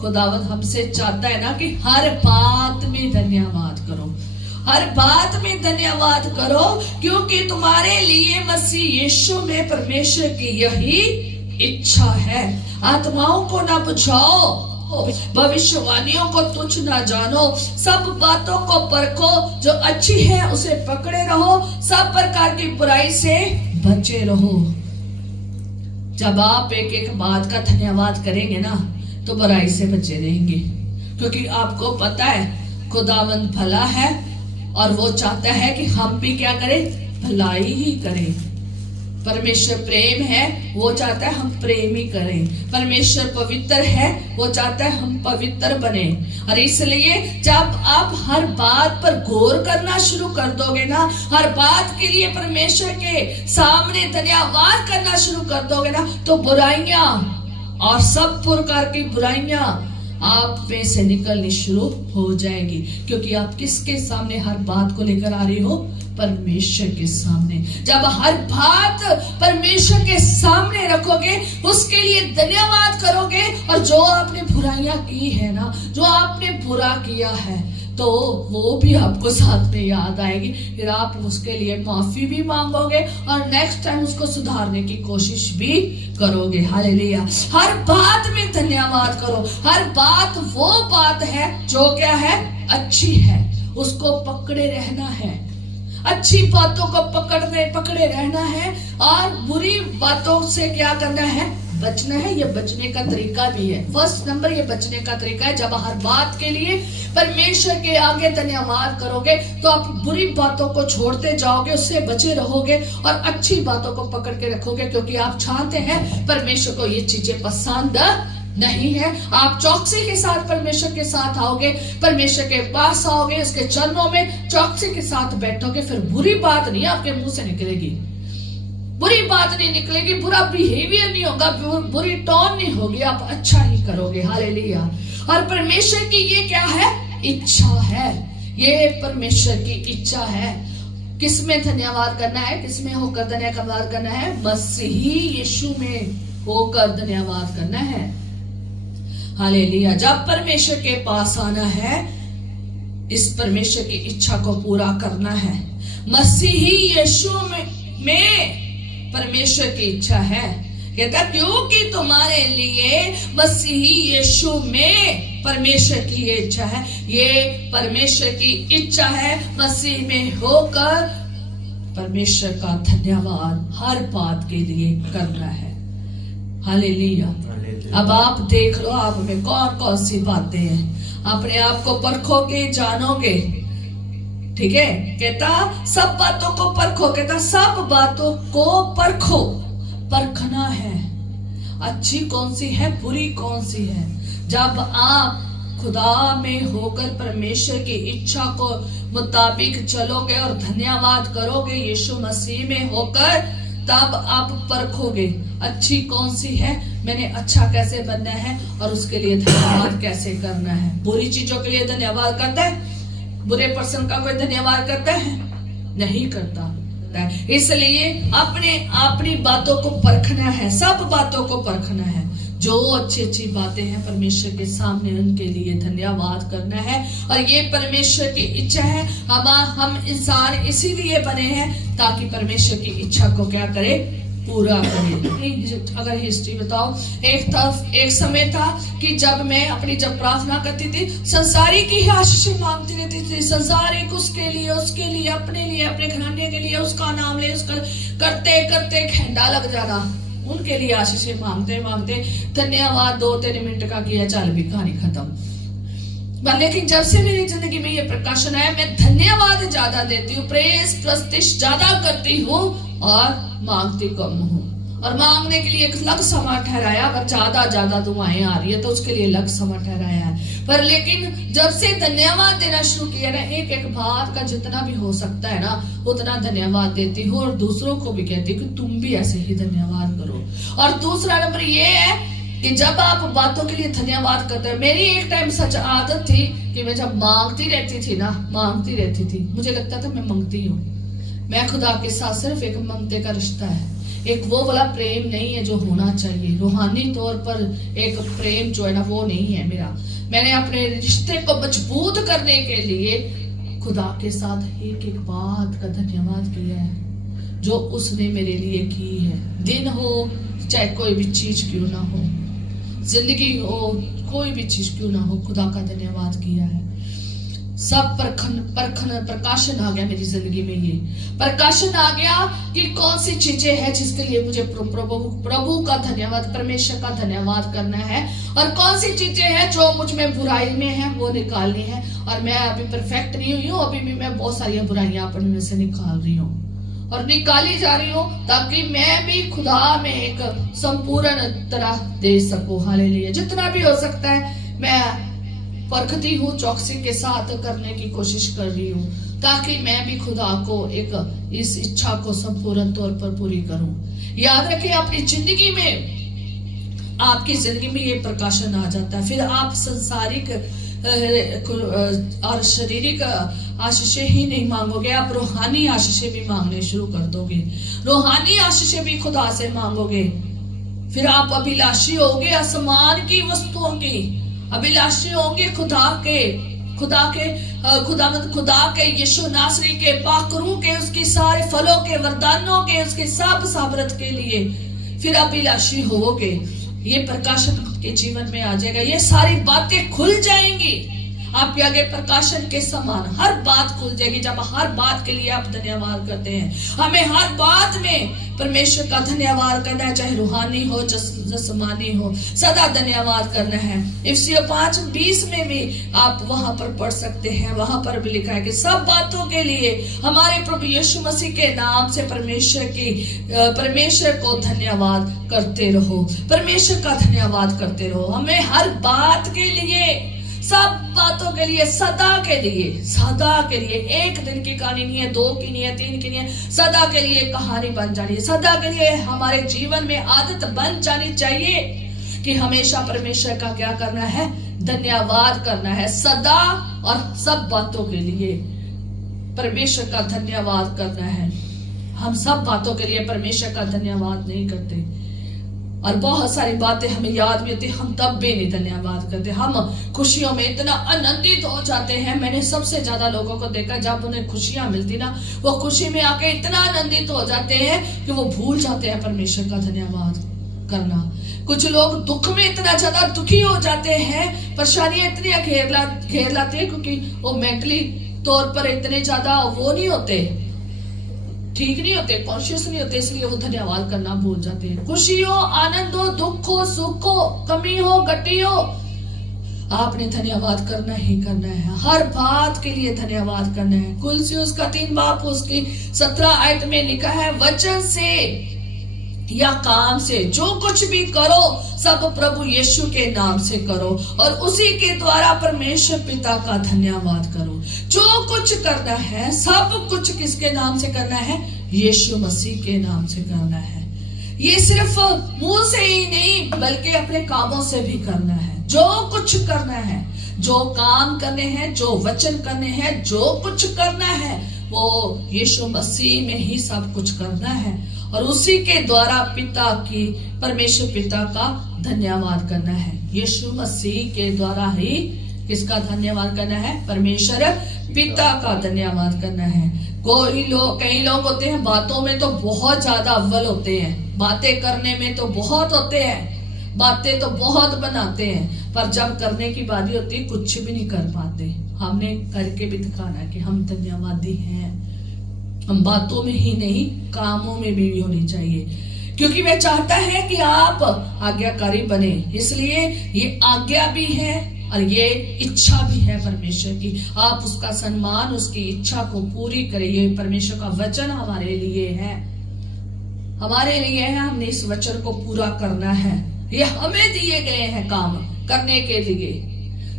खुदावत हमसे चाहता है ना कि हर बात में धन्यवाद करो, हर बात में धन्यवाद करो, क्योंकि तुम्हारे लिए मसीह यीशु में परमेश्वर की यही इच्छा है। आत्माओं को ना बुझाओ, भविष्यवाणियों को तुच्छ ना जानो, सब बातों को परखो, जो अच्छी है उसे पकड़े रहो, सब प्रकार की बुराई से बचे रहो। जब आप एक एक बात का धन्यवाद करेंगे ना, तो बुराई से बचे रहेंगे, क्योंकि आपको पता है खुदावंद भला है और वो चाहता है कि हम भी क्या करें, भलाई ही करें। परमेश्वर प्रेम है, वो चाहता है हम प्रेम ही करें। परमेश्वर पवित्र है, वो चाहता है हम पवित्र बने। और इसलिए जब आप हर बात पर गौर करना शुरू कर दोगे ना, हर बात के लिए परमेश्वर के सामने धन्यवाद करना शुरू कर दोगे ना, तो बुराइयां और सब प्रकार की बुराइयां आप में से निकलनी शुरू हो जाएगी, क्योंकि आप किसके सामने हर बात को लेकर आ रहे हो, परमेश्वर के सामने। जब हर बात परमेश्वर के सामने रखोगे, उसके लिए धन्यवाद करोगे, और जो आपने बुराइयां की है ना, जो आपने बुरा किया है, तो वो भी आपको साथ में याद आएगी, फिर आप उसके लिए माफी भी मांगोगे और नेक्स्ट टाइम उसको सुधारने की कोशिश भी करोगे। हालेलुया। हर बात में धन्यवाद करो। हर बात वो बात है जो क्या है, अच्छी है, उसको पकड़े रहना है, अच्छी बातों को पकड़े रहना है, और बुरी बातों से क्या करना है, बचना है। ये बचने का तरीका भी है। फर्स्ट नंबर ये बचने का तरीका है, जब हर बात के लिए परमेश्वर के आगे धन्यवाद करोगे, तो आप बुरी बातों को छोड़ते जाओगे, उससे बचे रहोगे और अच्छी बातों को पकड़ के रखोगे, क्योंकि आप जानते हैं परमेश्वर को ये चीजें पसंद नहीं है। आप चौकसी के साथ परमेश्वर के साथ आओगे, परमेश्वर के पास आओगे, उसके चरणों में चौकसी के साथ बैठोगे, फिर बुरी बात नहीं आपके मुंह से निकलेगी, बुरी बात नहीं निकलेगी, बुरा बिहेवियर नहीं होगा, बुरी टोन नहीं होगी, आप अच्छा ही करोगे। हालेलुया। और परमेश्वर की ये क्या है, इच्छा है, ये परमेश्वर की इच्छा है। किसमें धन्यवाद करना है, किसमें होकर धन्यवाद करना है, मसीही यीशु में होकर धन्यवाद करना है। हालेलुया। जब परमेश्वर के पास आना है, इस परमेश्वर की इच्छा को पूरा करना है। मसीही यीशु में परमेश्वर की इच्छा है, कहता क्योंकि तुम्हारे लिए मसीही यीशु में परमेश्वर की ये इच्छा है। ये परमेश्वर की इच्छा है, मसीह में होकर परमेश्वर का धन्यवाद हर बात के लिए करना है। हालेलुया। अब आप देख लो आप में कौन कौन सी बातें हैं, अपने आप को परखोगे, जानोगे, ठीक है। कहता सब बातों को परखो, कहता सब बातों को परखो, परखना है, अच्छी कौन सी है, बुरी कौन सी है। जब आप खुदा में होकर परमेश्वर की इच्छा को मुताबिक चलोगे और धन्यवाद करोगे यीशु मसीह में होकर, तब आप परखोगे अच्छी कौन सी है, मैंने अच्छा कैसे बनना है और उसके लिए धन्यवाद कैसे करना है। बुरी चीजों के लिए धन्यवाद करता है? बुरे पर्सन का कोई धन्यवाद करता है? नहीं करता। इसलिए अपनी बातों को परखना है, सब बातों को परखना है। जो अच्छी बातें हैं परमेश्वर के सामने, उनके लिए धन्यवाद करना है। और ये परमेश्वर की इच्छा है। हम इंसान इसीलिए बने हैं ताकि परमेश्वर की इच्छा को क्या करे, पूरा करे। अगर हिस्ट्री बताओ, एक समय था कि जब प्रार्थना करती थी, संसारिक की आशीष मांगती रहती थी, संसारिक उसके लिए, अपने लिए, अपने घराने के लिए, उसका नाम ले, उसका करते करते घंटा लग जाना, उनके लिए आशीष मांगते मांगते धन्यवाद 2-3 मिनट का किया, चल भी कहानी खत्म। लेकिन जब से मेरी जिंदगी में ये प्रकाशन आया, मैं धन्यवाद ज्यादा देती हूँ, प्रेस प्रस्तिश ज्यादा करती हूँ और मांगती कम हूँ। और मांगने के लिए एक अलग समय ठहराया, अगर ज्यादा दुआएं आ रही है तो उसके लिए अलग समय ठहराया है। पर लेकिन जब से धन्यवाद देना शुरू किया ना, एक बात का जितना भी हो सकता है ना उतना धन्यवाद देती हूँ, और दूसरों को भी कहती हूँ कि तुम भी ऐसे ही धन्यवाद करो। और दूसरा नंबर ये है कि जब आप बातों के लिए धन्यवाद करते हैं, मेरी एक टाइम सच आदत थी कि मैं जब मांगती रहती थी, मुझे लगता था मैं मांगती हूँ। मैं खुदा के साथ सिर्फ एक मांगते का रिश्ता है, एक वो वाला प्रेम नहीं है जो होना चाहिए। रूहानी तौर पर एक प्रेम जो है ना वो नहीं है मेरा। मैंने अपने रिश्ते को मजबूत करने के लिए खुदा के साथ एक बात का धन्यवाद किया है जो उसने मेरे लिए की है। दिन हो चाहे कोई भी चीज क्यों ना हो, जिंदगी हो कोई भी चीज क्यों ना हो, खुदा का धन्यवाद किया है। सब प्रकाशन आ गया मेरी जिंदगी में। ये प्रकाशन आ गया कि कौन सी चीजें हैं जिसके लिए मुझे प्रभु का धन्यवाद, परमेश्वर का धन्यवाद करना है, और कौन सी चीजें हैं जो मुझ में बुराई में है वो निकालनी है। और मैं अभी परफेक्ट नहीं हुई हूँ, अभी भी मैं बहुत सारी बुराइयां अपने में से निकाल रही हूँ और निकाली जा रही हूँ, ताकि मैं भी खुदा में एक संपूर्ण तरह दे सकूं। हालेलुया। जितना भी हो सकता है मैं परखती हूँ, चौकसी के साथ करने की कोशिश कर रही हूँ, ताकि मैं भी खुदा को इस इच्छा को संपूर्ण तौर पर पूरी करूं। याद रखें, अपनी जिंदगी में, आपकी जिंदगी में ये प्रकाशन आ जाता है, फिर आप संसारिक और शारीरिक आशीषें ही नहीं मांगोगे, आप रूहानी आशीषें भी मांगने शुरू कर दोगे। रूहानी आशीषें भी खुदा से मांगोगे, फिर आप अभिलाषी होगे आसमान की वस्तुओं की, अभिलाषी होंगे खुदा के यीशु नासरी के, पाकरू के, उसके सारे फलों के, वरदानों के, उसके सब सामर्थ के लिए फिर अभिलाषी होगे। ये प्रकाशन के जीवन में आ जाएगा, ये सारी बातें खुल जाएंगी आपके आगे प्रकाशन के समान। हर बात खुल जाएगी जब हर बात के लिए आप धन्यवाद करते हैं। हमें हर बात में परमेश्वर का धन्यवाद करना है, चाहे रूहानी हो जस्मानी हो, सदा धन्यवाद करना है। इफिसियों 5:20 में भी आप वहां पर पढ़ सकते हैं, वहां पर भी लिखा है कि सब बातों के लिए हमारे प्रभु यीशु मसीह के नाम से परमेश्वर को धन्यवाद करते रहो, परमेश्वर का धन्यवाद करते रहो। हमें हर बात के लिए, सब बातों के लिए, सदा के लिए, एक दिन की कहानी नहीं है, 2 की नहीं है, 3 की नहीं है, सदा के लिए कहानी बन जानी है। सदा के लिए हमारे जीवन में आदत बन जानी चाहिए कि हमेशा परमेश्वर का क्या करना है, धन्यवाद करना है। सदा और सब बातों के लिए परमेश्वर का धन्यवाद करना है। हम सब बातों के लिए परमेश्वर का धन्यवाद नहीं करते, और बहुत सारी बातें हमें याद भी होती, हम तब भी नहीं धन्यवाद करते। हम खुशियों में इतना आनंदित हो जाते हैं। मैंने सबसे ज्यादा लोगों को देखा, जब उन्हें खुशियां मिलती ना, वो खुशी में आके इतना आनंदित हो जाते हैं कि वो भूल जाते हैं परमेश्वर का धन्यवाद करना। कुछ लोग दुख में इतना ज्यादा दुखी हो जाते हैं, परेशानियां इतनी घेर लाती है, क्योंकि वो मेंटली तौर पर इतने ज्यादा वो नहीं होते, ठीक नहीं होते, कॉन्शियस नहीं होते, इसलिए वो धन्यवाद करना भूल जाते हैं। खुशी हो, आनंद हो, दुख हो, सुख हो, कमी हो, घटी हो, आपने धन्यवाद करना ही करना है। हर बात के लिए धन्यवाद करना है। कुलसी उसका 3 बाप उसकी 17 आयत में लिखा है, वचन से या काम से, जो कुछ भी करो सब प्रभु यीशु के नाम से करो और उसी के द्वारा परमेश्वर पिता का धन्यवाद करो। जो कुछ करना है सब कुछ किसके नाम से करना है? यीशु मसीह के नाम से करना है। ये सिर्फ मुंह से ही नहीं बल्कि अपने कामों से भी करना है। जो कुछ करना है, जो काम करने हैं, जो वचन करने हैं, जो कुछ करना है वो यीशु मसीह में ही सब कुछ करना है और उसी के द्वारा पिता की, परमेश्वर पिता का धन्यवाद करना है। यीशु मसीह के द्वारा ही किसका धन्यवाद करना है? परमेश्वर पिता का धन्यवाद करना है। कई लोग होते हैं बातों में तो बहुत ज्यादा अव्वल होते हैं, बातें करने में तो बहुत होते हैं, बातें तो बहुत बनाते हैं, पर जब करने की बारी होती है कुछ भी नहीं कर पाते। हमने करके भी दिखाना कि हम धन्यवादी हैं। हम बातों में ही नहीं कामों में भी होनी चाहिए, क्योंकि वह चाहता है कि आप आज्ञाकारी बने। इसलिए ये आज्ञा भी है और ये इच्छा भी है परमेश्वर की, आप उसका सम्मान, उसकी इच्छा को पूरी करिए। परमेश्वर का वचन हमारे लिए है, हमारे लिए है। हमने इस वचन को पूरा करना है। ये हमें दिए गए हैं काम करने के लिए।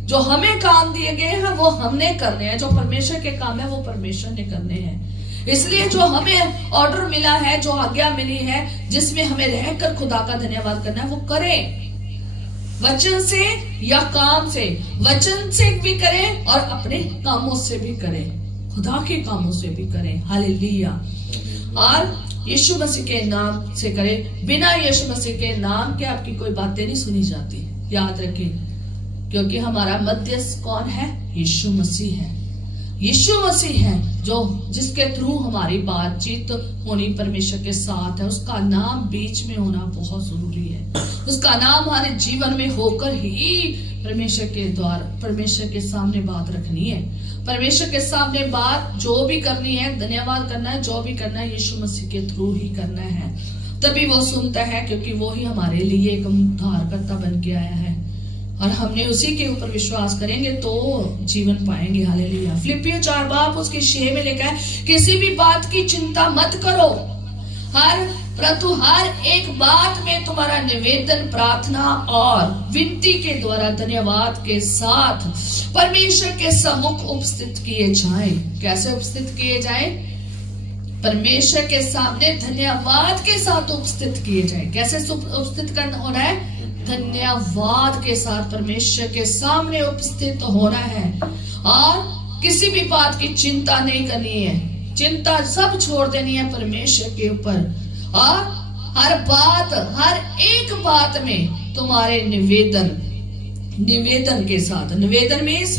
जो हमें काम दिए गए हैं वो हमने करने हैं। जो परमेश्वर के काम है वो परमेश्वर ने करने हैं। इसलिए जो हमें ऑर्डर मिला है, जो आज्ञा मिली है, जिसमें हमें रहकर खुदा का धन्यवाद करना है, वो करें। वचन से या काम से, वचन से भी करें और अपने कामों से भी करें, खुदा के कामों से भी करें। हालेलुया। और यीशु मसीह के नाम से करें। बिना यीशु मसीह के नाम के आपकी कोई बातें नहीं सुनी जाती, याद रखें, क्योंकि हमारा मध्यस्थ कौन है? यीशु मसीह है। यीशु मसीह है जो जिसके थ्रू हमारी बातचीत होनी परमेश्वर के साथ है। उसका नाम बीच में होना बहुत जरूरी है। उसका नाम हमारे जीवन में होकर ही परमेश्वर के द्वारा, परमेश्वर के सामने बात रखनी है। परमेश्वर के सामने बात जो भी करनी है, धन्यवाद करना है, जो भी करना है, यीशु मसीह के थ्रू ही करना है। तभी वो सुनता है, क्योंकि वो ही हमारे लिए एक उद्धारकर्ता बन के आया है और हमने उसी के ऊपर विश्वास करेंगे तो जीवन पाएंगे। हालेलुया। फिलिपियों 4 बाब उसके 6 में लिखा है, किसी भी बात की चिंता मत करो, परंतु हर एक बात में तुम्हारा निवेदन, प्रार्थना और विनती के द्वारा धन्यवाद के साथ परमेश्वर के सम्मुख उपस्थित किए जाएं। कैसे उपस्थित किए जाएं? परमेश्वर के सामने धन्यवाद के साथ उपस्थित किए जाएं। कैसे उपस्थित करना होना है? धन्यवाद के साथ परमेश्वर के सामने उपस्थित होना है और किसी भी बात की चिंता नहीं करनी है। चिंता सब छोड़ देनी है परमेश्वर के ऊपर और हर बात, हर एक बात में तुम्हारे निवेदन के साथ, निवेदन मीन्स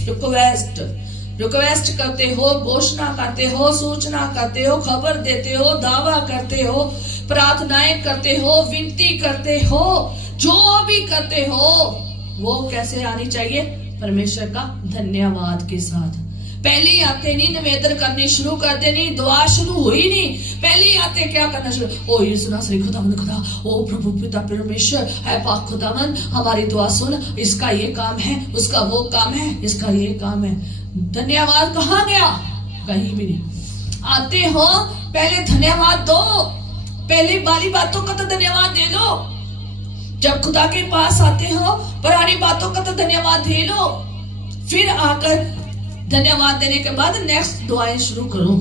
रिक्वेस्ट करते हो, घोषणा करते हो, सूचना करते हो, खबर देते हो, दावा करते हो, प्रार्थनाएं करते हो, विनती करते हो, जो भी करते हो वो कैसे आनी चाहिए? परमेश्वर का धन्यवाद के साथ। पहले आते नहीं निवेदन करने शुरू कर देनी, दुआ शुरू हुई नहीं, पहले आते क्या करना शुरू? ओ यीशु श्री खुदावंद खुदा, ओ प्रभु पिता परमेश्वर है पाक खुदावंद, हमारी दुआ सुन, इसका ये काम है, उसका वो काम है, इसका ये काम है। धन्यवाद कहाँ गया? कहीं भी नहीं। आते हो पहले धन्यवाद दो, पहले वाली बातों का तो धन्यवाद दे दो। जब खुदा के पास आते हो पुरानी बातों का तो धन्यवाद दे लो, फिर आकर धन्यवाद देने के बाद नेक्स्ट दुआएं शुरू करो,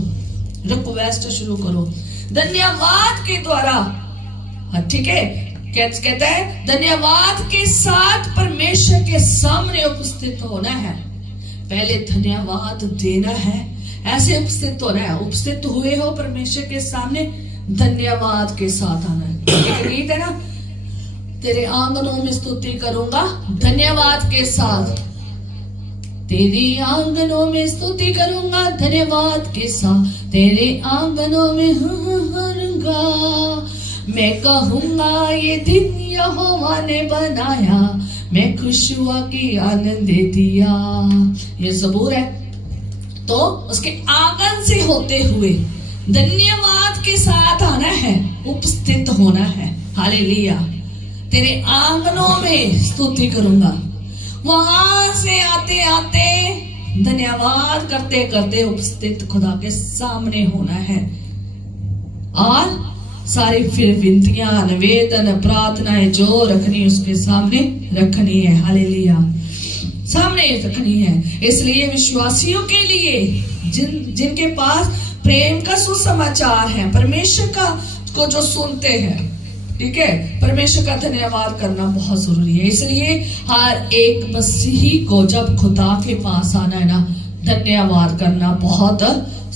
रिक्वेस्ट शुरू करो धन्यवाद के द्वारा। ठीक है, कहता है धन्यवाद के साथ परमेश्वर के सामने उपस्थित होना है। पहले धन्यवाद देना है, ऐसे उपस्थित होना है। उपस्थित हुए हो परमेश्वर के सामने, धन्यवाद के साथ आना है। एक गीत है ना, तेरे आंगनों में स्तुति करूंगा धन्यवाद के साथ, तेरे आंगनों में स्तुति करूंगा धन्यवाद के साथ, तेरे आंगनों में हूँगा, मैं कहूंगा ये दिन यहोवा ने बनाया, मैं खुश हुआ कि आनंद दिया। ये ज़बूर है। तो उसके आंगन से होते हुए धन्यवाद के साथ आना है, उपस्थित होना है। हालेलुया। तेरे आंगनों में स्तुति करूंगा, वहां से आते आते धन्यवाद करते करते उपस्थित खुदा के सामने होना है और सारी फिर विनतियां, निवेदन, प्रार्थनाएं जो रखनी उसके सामने रखनी है। हालेलुया, सामने रखनी है। इसलिए विश्वासियों के लिए जिनके पास प्रेम का सुसमाचार है, परमेश्वर का को जो सुनते हैं, ठीक है, परमेश्वर का धन्यवाद करना बहुत जरूरी है। इसलिए हर एक मसीही को जब खुदा के पास आना है ना, धन्यवाद करना बहुत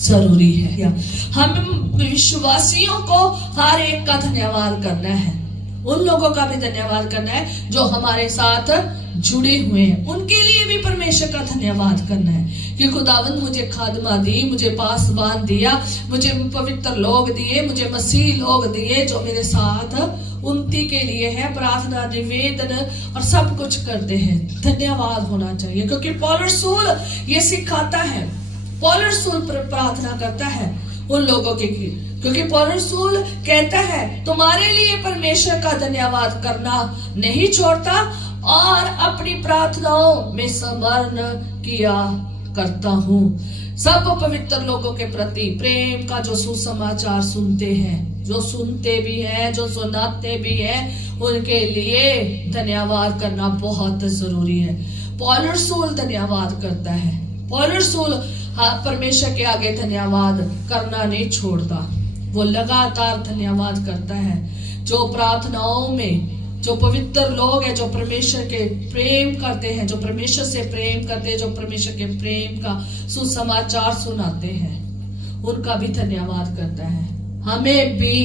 जरूरी है। हम विश्वासियों को हर एक का धन्यवाद करना है। उन लोगों का भी धन्यवाद करना है जो हमारे साथ जुड़े हुए हैं, उनके लिए भी परमेश्वर का धन्यवाद करना है कि खुदावंद मुझे खादमा दी, मुझे पासबान दिया, मुझे पवित्र लोग दिए, मुझे मसीह लोग दिए जो मेरे साथ उन्नति के लिए है, प्रार्थना, निवेदन और सब कुछ करते हैं। धन्यवाद होना चाहिए, क्योंकि पौलुस रसूल ये सिखाता है। पौलुस रसूल प्रार्थना करता है उन लोगों के, क्योंकि पौलुस रसूल कहता है तुम्हारे लिए परमेश्वर का धन्यवाद करना नहीं छोड़ता और अपनी प्रार्थनाओं में स्मरण किया करता हूँ। सब पवित्र लोगों के प्रति प्रेम का जो सुसमाचार सुनते हैं, जो सुनते भी हैं, जो सुनाते भी हैं, उनके लिए धन्यवाद करना बहुत जरूरी है। पौलुस रसूल धन्यवाद करता है। पौलुस रसूल परमेश्वर के आगे धन्यवाद करना नहीं छोड़ता, वो लगातार धन्यवाद करता है। जो प्रार्थनाओं में जो पवित्र लोग हैं, जो परमेश्वर के प्रेम करते हैं, जो परमेश्वर से प्रेम करते हैं, जो परमेश्वर के प्रेम का सुसमाचार सुनाते हैं, उनका भी धन्यवाद करता है। हमें भी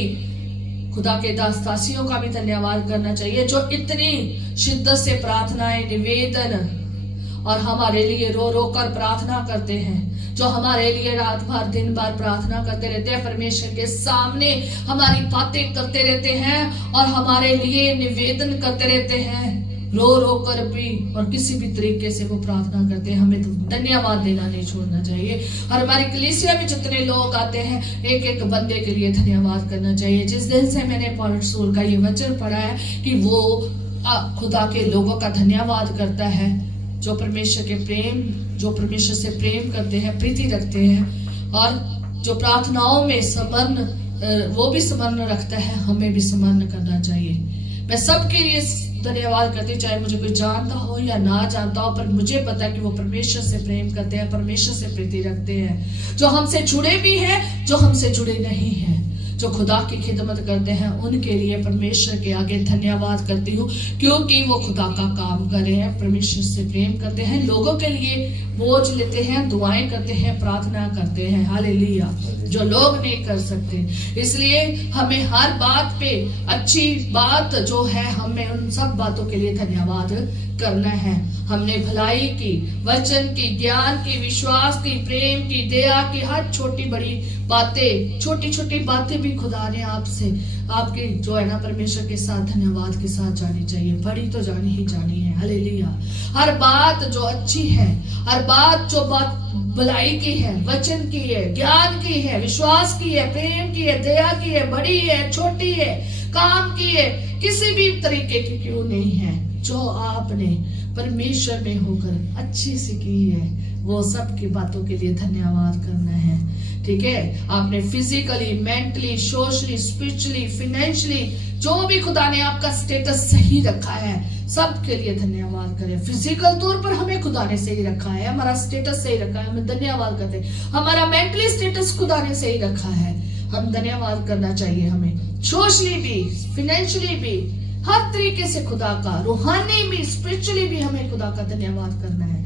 खुदा के दासदासियों का भी धन्यवाद करना चाहिए जो इतनी शिद्दत से प्रार्थनाएं, निवेदन और हमारे लिए रो रो कर प्रार्थना करते हैं, जो हमारे लिए रात भर दिन भर प्रार्थना करते रहते हैं, परमेश्वर के सामने हमारी बातें करते रहते हैं और हमारे लिए निवेदन करते रहते हैं, रो रो कर भी और किसी भी तरीके से वो प्रार्थना करते हैं। हमें तो धन्यवाद देना नहीं छोड़ना चाहिए। और हमारी कलीसिया में जितने लोग आते हैं, एक एक बंदे के लिए धन्यवाद करना चाहिए। जिस दिन से मैंने पौलुस रसूल का ये वचन पढ़ा है कि वो खुदा के लोगों का धन्यवाद करता है, जो परमेश्वर के प्रेम, जो परमेश्वर से प्रेम करते हैं, प्रीति रखते हैं, और जो प्रार्थनाओं में स्मरण, वो भी स्मरण रखता है, हमें भी स्मरण करना चाहिए। मैं सबके लिए धन्यवाद करती, चाहे मुझे कोई जानता हो या ना जानता हो, पर मुझे पता कि वो परमेश्वर से प्रेम करते हैं, परमेश्वर से प्रीति रखते हैं। जो हमसे जुड़े भी हैं, जो हमसे जुड़े नहीं हैं, जो खुदा की खिदमत करते हैं, उनके लिए परमेश्वर के आगे धन्यवाद करती हूँ, क्योंकि वो खुदा का काम कर रहे हैं, परमेश्वर से प्रेम करते हैं, लोगों के लिए बोझ लेते हैं, दुआएं करते हैं, प्रार्थना करते हैं। हालेलुया, जो लोग नहीं कर सकते। इसलिए हमें हर बात पे अच्छी बात जो है, हमें उन सब बातों के लिए धन्यवाद करना है। हमने भलाई की, वचन की, ज्ञान की, विश्वास की, प्रेम की, दया की, हर छोटी बड़ी बातें, छोटी छोटी बातें भी खुदा ने आपसे, आपके जो है ना, परमेश्वर के साथ धन्यवाद के साथ जानी चाहिए। बड़ी तो जानी ही जानी है। हालेलुया, हर बात जो अच्छी है, हर बात जो बात भलाई की है, वचन की है, ज्ञान की है, विश्वास की है, प्रेम की है, दया की है, बड़ी है, छोटी है, काम की है, किसी भी तरीके की क्यों नहीं है, जो आपने परमेश्वर में होकर अच्छी सी की है, वो सब की बातों के लिए धन्यवाद करना है। ठीक है, आपने physically, mentally, socially, spiritually, financially जो भी खुदा ने आपका स्टेटस सही रखा है, सबके लिए धन्यवाद करें। फिजिकल तौर पर हमें खुदा ने सही रखा है, हमारा स्टेटस सही रखा है, हमें धन्यवाद करते हैं। हमारा मेंटली स्टेटस खुदा ने सही रखा है, हम धन्यवाद करना चाहिए। हमें सोशली भी, फाइनेंशियली भी, हर तरीके से खुदा का, रूहानी भी, स्पिरिचुअली भी हमें खुदा का धन्यवाद करना है।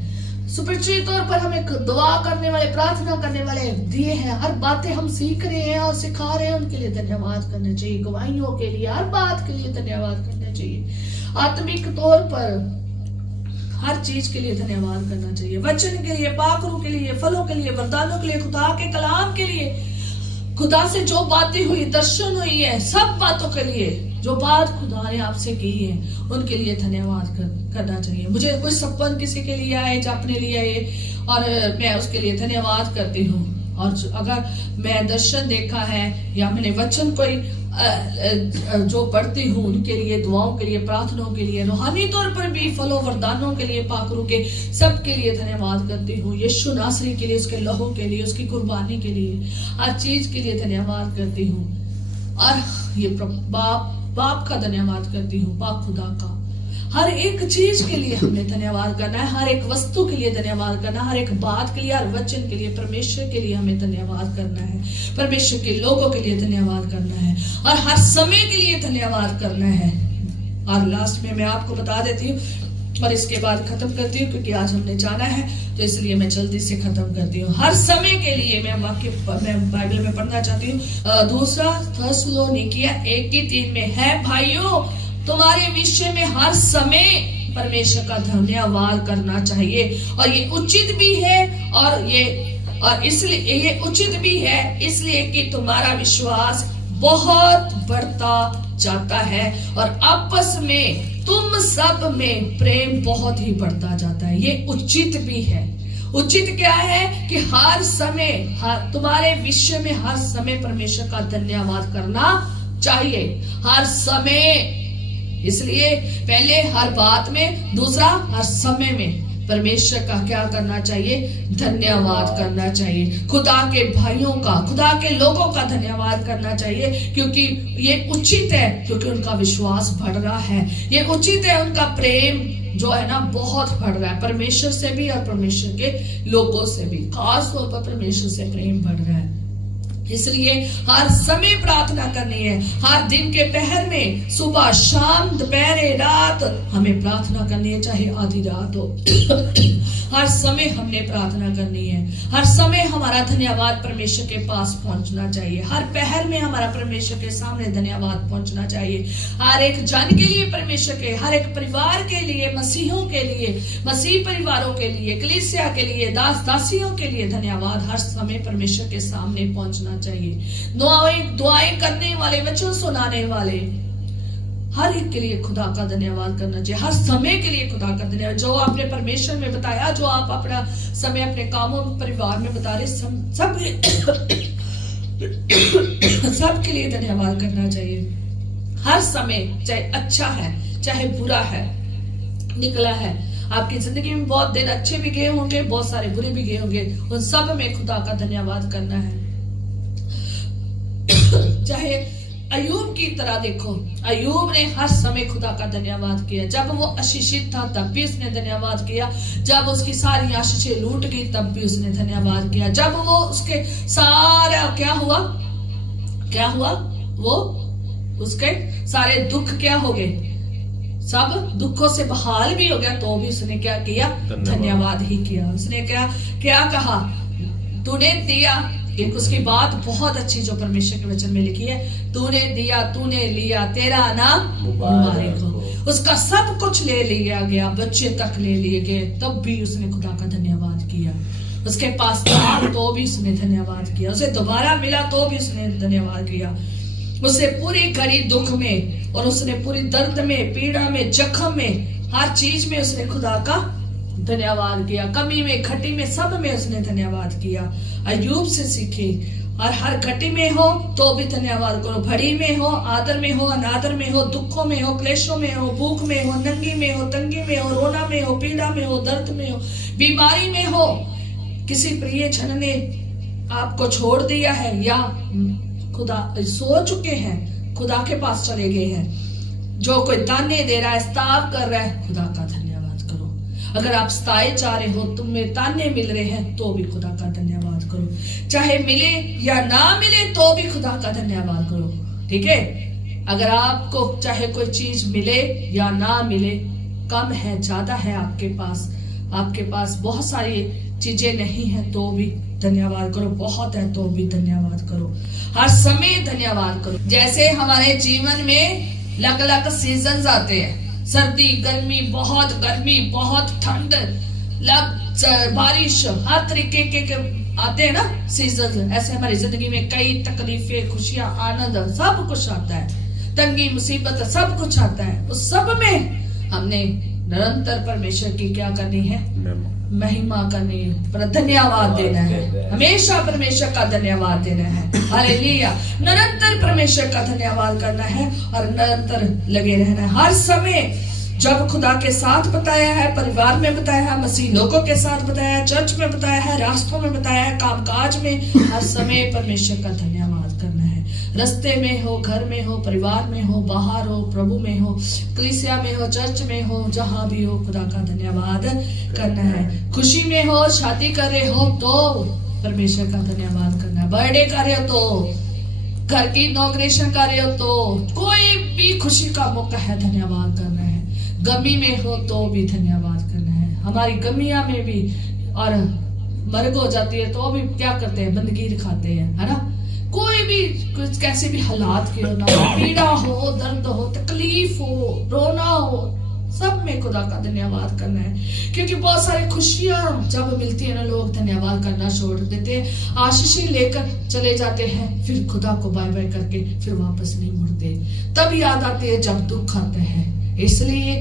स्पिरिचुअली तौर पर हमें दुआ करने वाले, प्रार्थना करने वाले दिए हैं, हर बातें हम सीख रहे हैं और सिखा रहे हैं, उनके लिए धन्यवाद करना चाहिए। गवाहियों के लिए, हर बात के लिए धन्यवाद करना चाहिए। आत्मिक तौर पर हर चीज के लिए धन्यवाद करना चाहिए। वचन के लिए, पाखरू के लिए, फलों के लिए, वरदानों के लिए, खुदा के कलाम के लिए, खुदा से जो बातें हुई, दर्शन हुई है, सब बातों के लिए, जो बात खुदा ने आपसे की है, उनके लिए धन्यवाद करना चाहिए। मुझे कोई सपन किसी के लिए आए, जो अपने लिए आए, और मैं उसके लिए धन्यवाद करती हूँ। और अगर मैं दर्शन देखा है या मैंने वचन कोई जो पढ़ती हूँ, उनके लिए, दुआओं के लिए, प्रार्थनाओं के लिए, रूहानी तौर पर भी, फलों वरदानों के लिए, पाखरू के, सब के लिए धन्यवाद करती हूँ। यीशु नासरी के लिए, उसके लहू के लिए, उसकी कुर्बानी के लिए, हर चीज के लिए धन्यवाद करती हूँ। और ये बाप का धन्यवाद करती हूँ, बाप खुदा का। हर एक चीज के लिए हमने धन्यवाद करना है, हर एक वस्तु के लिए धन्यवाद करना, हर एक बात के लिए, हर वचन के लिए, परमेश्वर के लिए हमें धन्यवाद करना है, परमेश्वर के लोगों के लिए धन्यवाद करना है, और हर समय के लिए धन्यवाद करना है। और लास्ट में मैं आपको बता देती हूँ और इसके बाद खत्म करती हूँ, क्योंकि आज हमने जाना है, तो इसलिए मैं जल्दी से खत्म करती हूँ। हर समय के लिए मैं बाइबल में पढ़ना चाहती हूँ। दूसरा थिस्सलुनीकियों 1:3 में है, भाइयों तुम्हारे विषय में हर समय परमेश्वर का धन्यवाद करना चाहिए, और ये उचित भी है, और इसलिए ये उचित भी है इसलिए कि तुम्हारा विश्वास बहुत बढ़ता जाता है, और आपस में तुम सब में प्रेम बहुत ही बढ़ता जाता है। ये उचित भी है। उचित क्या है कि हर समय, तुम्हारे विषय में हर समय परमेश्वर का धन्यवाद करना चाहिए, हर समय। इसलिए पहले हर बात में, दूसरा हर समय में परमेश्वर का क्या करना चाहिए, धन्यवाद करना चाहिए। खुदा के भाइयों का, खुदा के लोगों का धन्यवाद करना चाहिए, क्योंकि ये उचित है, क्योंकि उनका विश्वास बढ़ रहा है। ये उचित है, उनका प्रेम जो है ना बहुत बढ़ रहा है, परमेश्वर से भी और परमेश्वर के लोगों से भी। खास तौर पर परमेश्वर से प्रेम बढ़ रहा है। इसलिए हर समय प्रार्थना करनी है, हर दिन के पहर में, सुबह शाम दोपहर रात हमें प्रार्थना करनी है, चाहे आधी रात हो। हर समय हमने प्रार्थना करनी है, हर समय हमारा धन्यवाद परमेश्वर के पास पहुंचना चाहिए, हर पहर में हमारा परमेश्वर के सामने धन्यवाद पहुंचना चाहिए। हर एक जन के लिए परमेश्वर के, हर एक परिवार के लिए, मसीहों के लिए, मसीह परिवारों के लिए, कलीसिया के लिए, दास दासियों के लिए धन्यवाद हर समय परमेश्वर के सामने पहुंचना चाहिए। दुआएं करने वाले, वचन सुनाने वाले, हर एक के लिए खुदा का धन्यवाद करना चाहिए, हर समय के लिए खुदा का धन्यवाद। जो आपने परमेश्वर में बताया, जो आप अपना समय अपने कामों परिवार में बता रहे, सब के लिए धन्यवाद करना चाहिए। हर समय, चाहे अच्छा है चाहे बुरा है निकला है, आपकी जिंदगी में बहुत दिन अच्छे भी गए होंगे, बहुत सारे बुरे भी गए होंगे, उन सब में खुदा का धन्यवाद करना है। चाहे अय्यूब की तरह देखो, अय्यूब ने हर समय खुदा का धन्यवाद किया। जब वो आशीषित था तब भी उसने धन्यवाद किया, जब उसकी सारी आशीषें लूट गई तब भी उसने धन्यवाद किया, जब वो उसके सारा क्या हुआ वो उसके सारे दुख क्या हो गए, सब दुखों से बहाल भी हो गया, तो भी उसने क्या किया, धन्यवाद ही किया। उसने क्या कहा, तूने दिया। एक उसकी बात बहुत अच्छी जो परमेश्वर के वचन में लिखी है, तूने दिया तूने लिया, तेरा नाम मुबारक हो। उसका सब कुछ ले लिया गया, बच्चे तक ले लिए गए, तब भी उसने खुदा का धन्यवाद किया। उसके पास था तो भी उसने धन्यवाद किया, उसे दोबारा मिला तो भी उसने धन्यवाद किया। उसे पूरी घड़ी दुख में, और उसने पूरी दर्द में, पीड़ा में, जख्म में, हर चीज में उसने खुदा का धन्यवाद किया। कमी में, घटी में, सब में उसने धन्यवाद किया। अय्यूब से सीखे, और हर घटी में हो तो भी धन्यवाद करो, भड़ी में हो, आदर में हो, अनादर में हो, दुखों में हो, क्लेशों में हो, भूख में हो, नंगी में हो, तंगी में हो, रोना में हो, पीड़ा में हो, दर्द में हो, बीमारी में हो, किसी प्रिय जन ने आपको छोड़ दिया है, या खुदा सो चुके हैं, खुदा के पास चले गए हैं, जो कोई ताने दे रहा है, स्ताव कर रहा है, खुदा का धन्यवाद करो। अगर आप सताए जा रहे हो, तुम्हें ताने मिल रहे हैं, तो भी खुदा का धन्यवाद करो। चाहे मिले या ना मिले तो भी खुदा का धन्यवाद करो, ठीक है। अगर आपको चाहे कोई चीज मिले या ना मिले, कम है ज्यादा है आपके पास बहुत सारी चीजें नहीं है तो भी धन्यवाद करो, बहुत है तो भी धन्यवाद करो, हर समय धन्यवाद करो। जैसे हमारे जीवन में अलग अलग सीजन आते हैं, सर्दी गर्मी, बहुत गर्मी, बहुत ठंड, बारिश, हर तरीके के आते हैं ना सीजन। ऐसे हमारी जिंदगी में कई तकलीफें, खुशियां, आनंद, सब कुछ आता है, तंगी मुसीबत, सब कुछ आता है। उस सब में हमने निरंतर परमेश्वर की क्या करनी है, महिमा करनी है, धन्यवाद देना है, हमेशा परमेश्वर का धन्यवाद देना है। हालेलुया, निरंतर परमेश्वर का धन्यवाद करना है और निरंतर लगे रहना है। हर समय जब खुदा के साथ बताया है, परिवार में बताया है, मसीह लोगों के साथ बताया है, चर्च में बताया है, रास्तों में बताया है, कामकाज में, हर समय परमेश्वर का धन्यवाद करना है। रास्ते में हो, घर में हो, परिवार में हो, बाहर हो, प्रभु में हो, कलीसिया में हो, चर्च में हो, जहां भी हो, खुदा का धन्यवाद करना है। खुशी में हो, शादी कर रहे हो तो परमेश्वर का धन्यवाद करना है। बर्थडे कर रहे हो तो, घर की इनॉग्रेशन कर रहे हो तो, कोई भी खुशी का मौका है, धन्यवाद करना है। गमी में हो तो भी धन्यवाद करना है। हमारी गमिया में भी और मर्ग हो जाती है तो भी क्या करते हैं, बंदगी दिखाते हैं, है ना। कोई भी कुछ कैसे भी हालात क्यों ना हो, पीड़ा हो, दर्द हो, तकलीफ हो, रोना हो, सब में खुदा का धन्यवाद करना है। क्योंकि बहुत सारी खुशियां जब मिलती है ना, लोग धन्यवाद करना छोड़ देते हैं, आशीषें लेकर चले जाते हैं, फिर खुदा को बाय बाय करके फिर वापस नहीं मुड़ते। तब याद आते हैं जब दुख आते हैं। इसलिए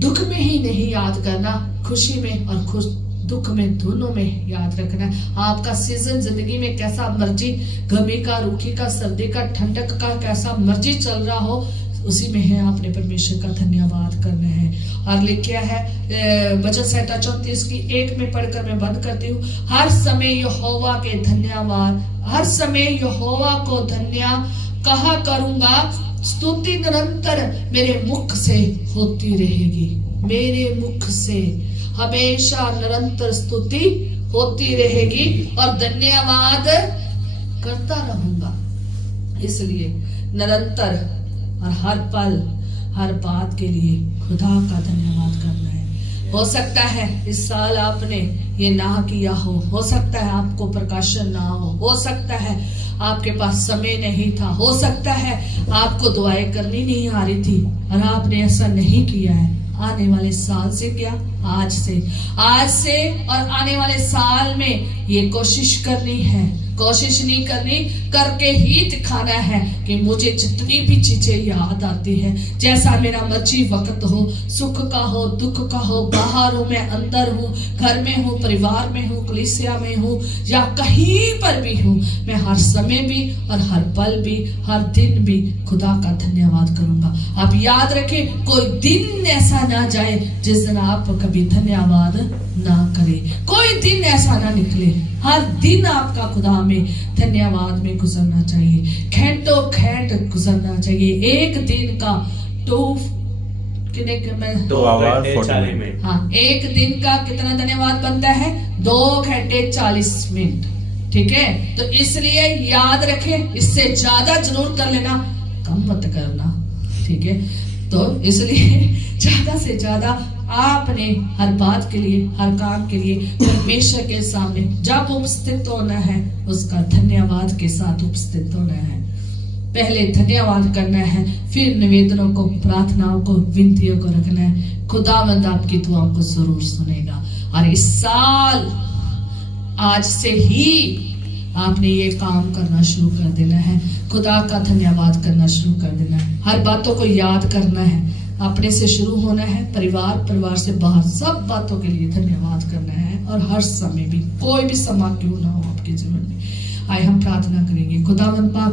दुख में ही नहीं याद करना, खुशी में और खुश दुख में, दोनों में याद रखना है। आपका सीजन जिंदगी में कैसा मर्जी, गर्मी का, रूखी का, सर्दी का, ठंडक का, कैसा मर्जी चल रहा हो, उसी में है आपने परमेश्वर का धन्यवाद करना है। और लिखा है वचन संहिता 34 की 1 में पढ़कर मैं बंद करती हूँ। हर समय यहोवा के धन्यवाद, हर समय यहोवा को धन्य कहा करूंगा, स्तुति निरंतर मेरे मुख से होती रहेगी। मेरे मुख से हमेशा निरंतर स्तुति होती रहेगी और धन्यवाद करता रहूंगा। इसलिए निरंतर और हर पल, हर बात के लिए खुदा का धन्यवाद करना है। हो सकता है इस साल आपने ये ना किया हो सकता है आपको प्रकाशन ना हो सकता है आपके पास समय नहीं था, हो सकता है आपको दुआएं करनी नहीं आ रही थी और आपने ऐसा नहीं किया है। आने वाले साल से क्या, आज से और आने वाले साल में ये कोशिश करनी है, कोशिश नहीं करनी, करके ही दिखाना है कि मुझे जितनी भी चीजें याद आती है, जैसा मेरा मर्जी वक्त हो, सुख का हो, दुख का हो, बाहर हो, मैं अंदर हूँ, घर में हूँ, परिवार में हूँ, कलीसिया में हूँ या कहीं पर भी हूँ, मैं हर समय भी और हर पल भी, हर दिन भी खुदा का धन्यवाद करूंगा। आप याद रखें, कोई दिन ऐसा ना जाए जिस दिन आप कभी धन्यवाद ना करें। कोई दिन ऐसा ना निकले, हर दिन आपका खुदा में धन्यवाद में गुजरना चाहिए, घंटों घंटे गुजरना चाहिए। एक दिन का 2 आवर 40 मिनट, हाँ, एक दिन का कितना धन्यवाद बनता है, 2 घंटे 40 मिनट। ठीक है, तो इसलिए याद रखें, इससे ज्यादा जरूर कर लेना, कम मत करना। ठीक है, तो इसलिए ज्यादा से ज्यादा आपने हर बात के लिए, हर काम के लिए परमेश्वर के सामने जब उपस्थित होना है, उसका धन्यवाद के साथ उपस्थित होना है। पहले धन्यवाद करना है, फिर निवेदनों को, प्रार्थनाओं को, विनतियों को रखना है। खुदावंद आपकी दुआओं को जरूर सुनेगा। और इस साल आज से ही आपने ये काम करना शुरू कर देना है, खुदा का धन्यवाद करना शुरू कर देना है। हर बातों को याद करना है, अपने से शुरू होना है, परिवार से बाहर सब बातों के लिए धन्यवाद करना है। और हर समय भी, कोई भी समा क्यों ना हो आपके जीवन में। आइए हम प्रार्थना करेंगे। खुदावंद पाक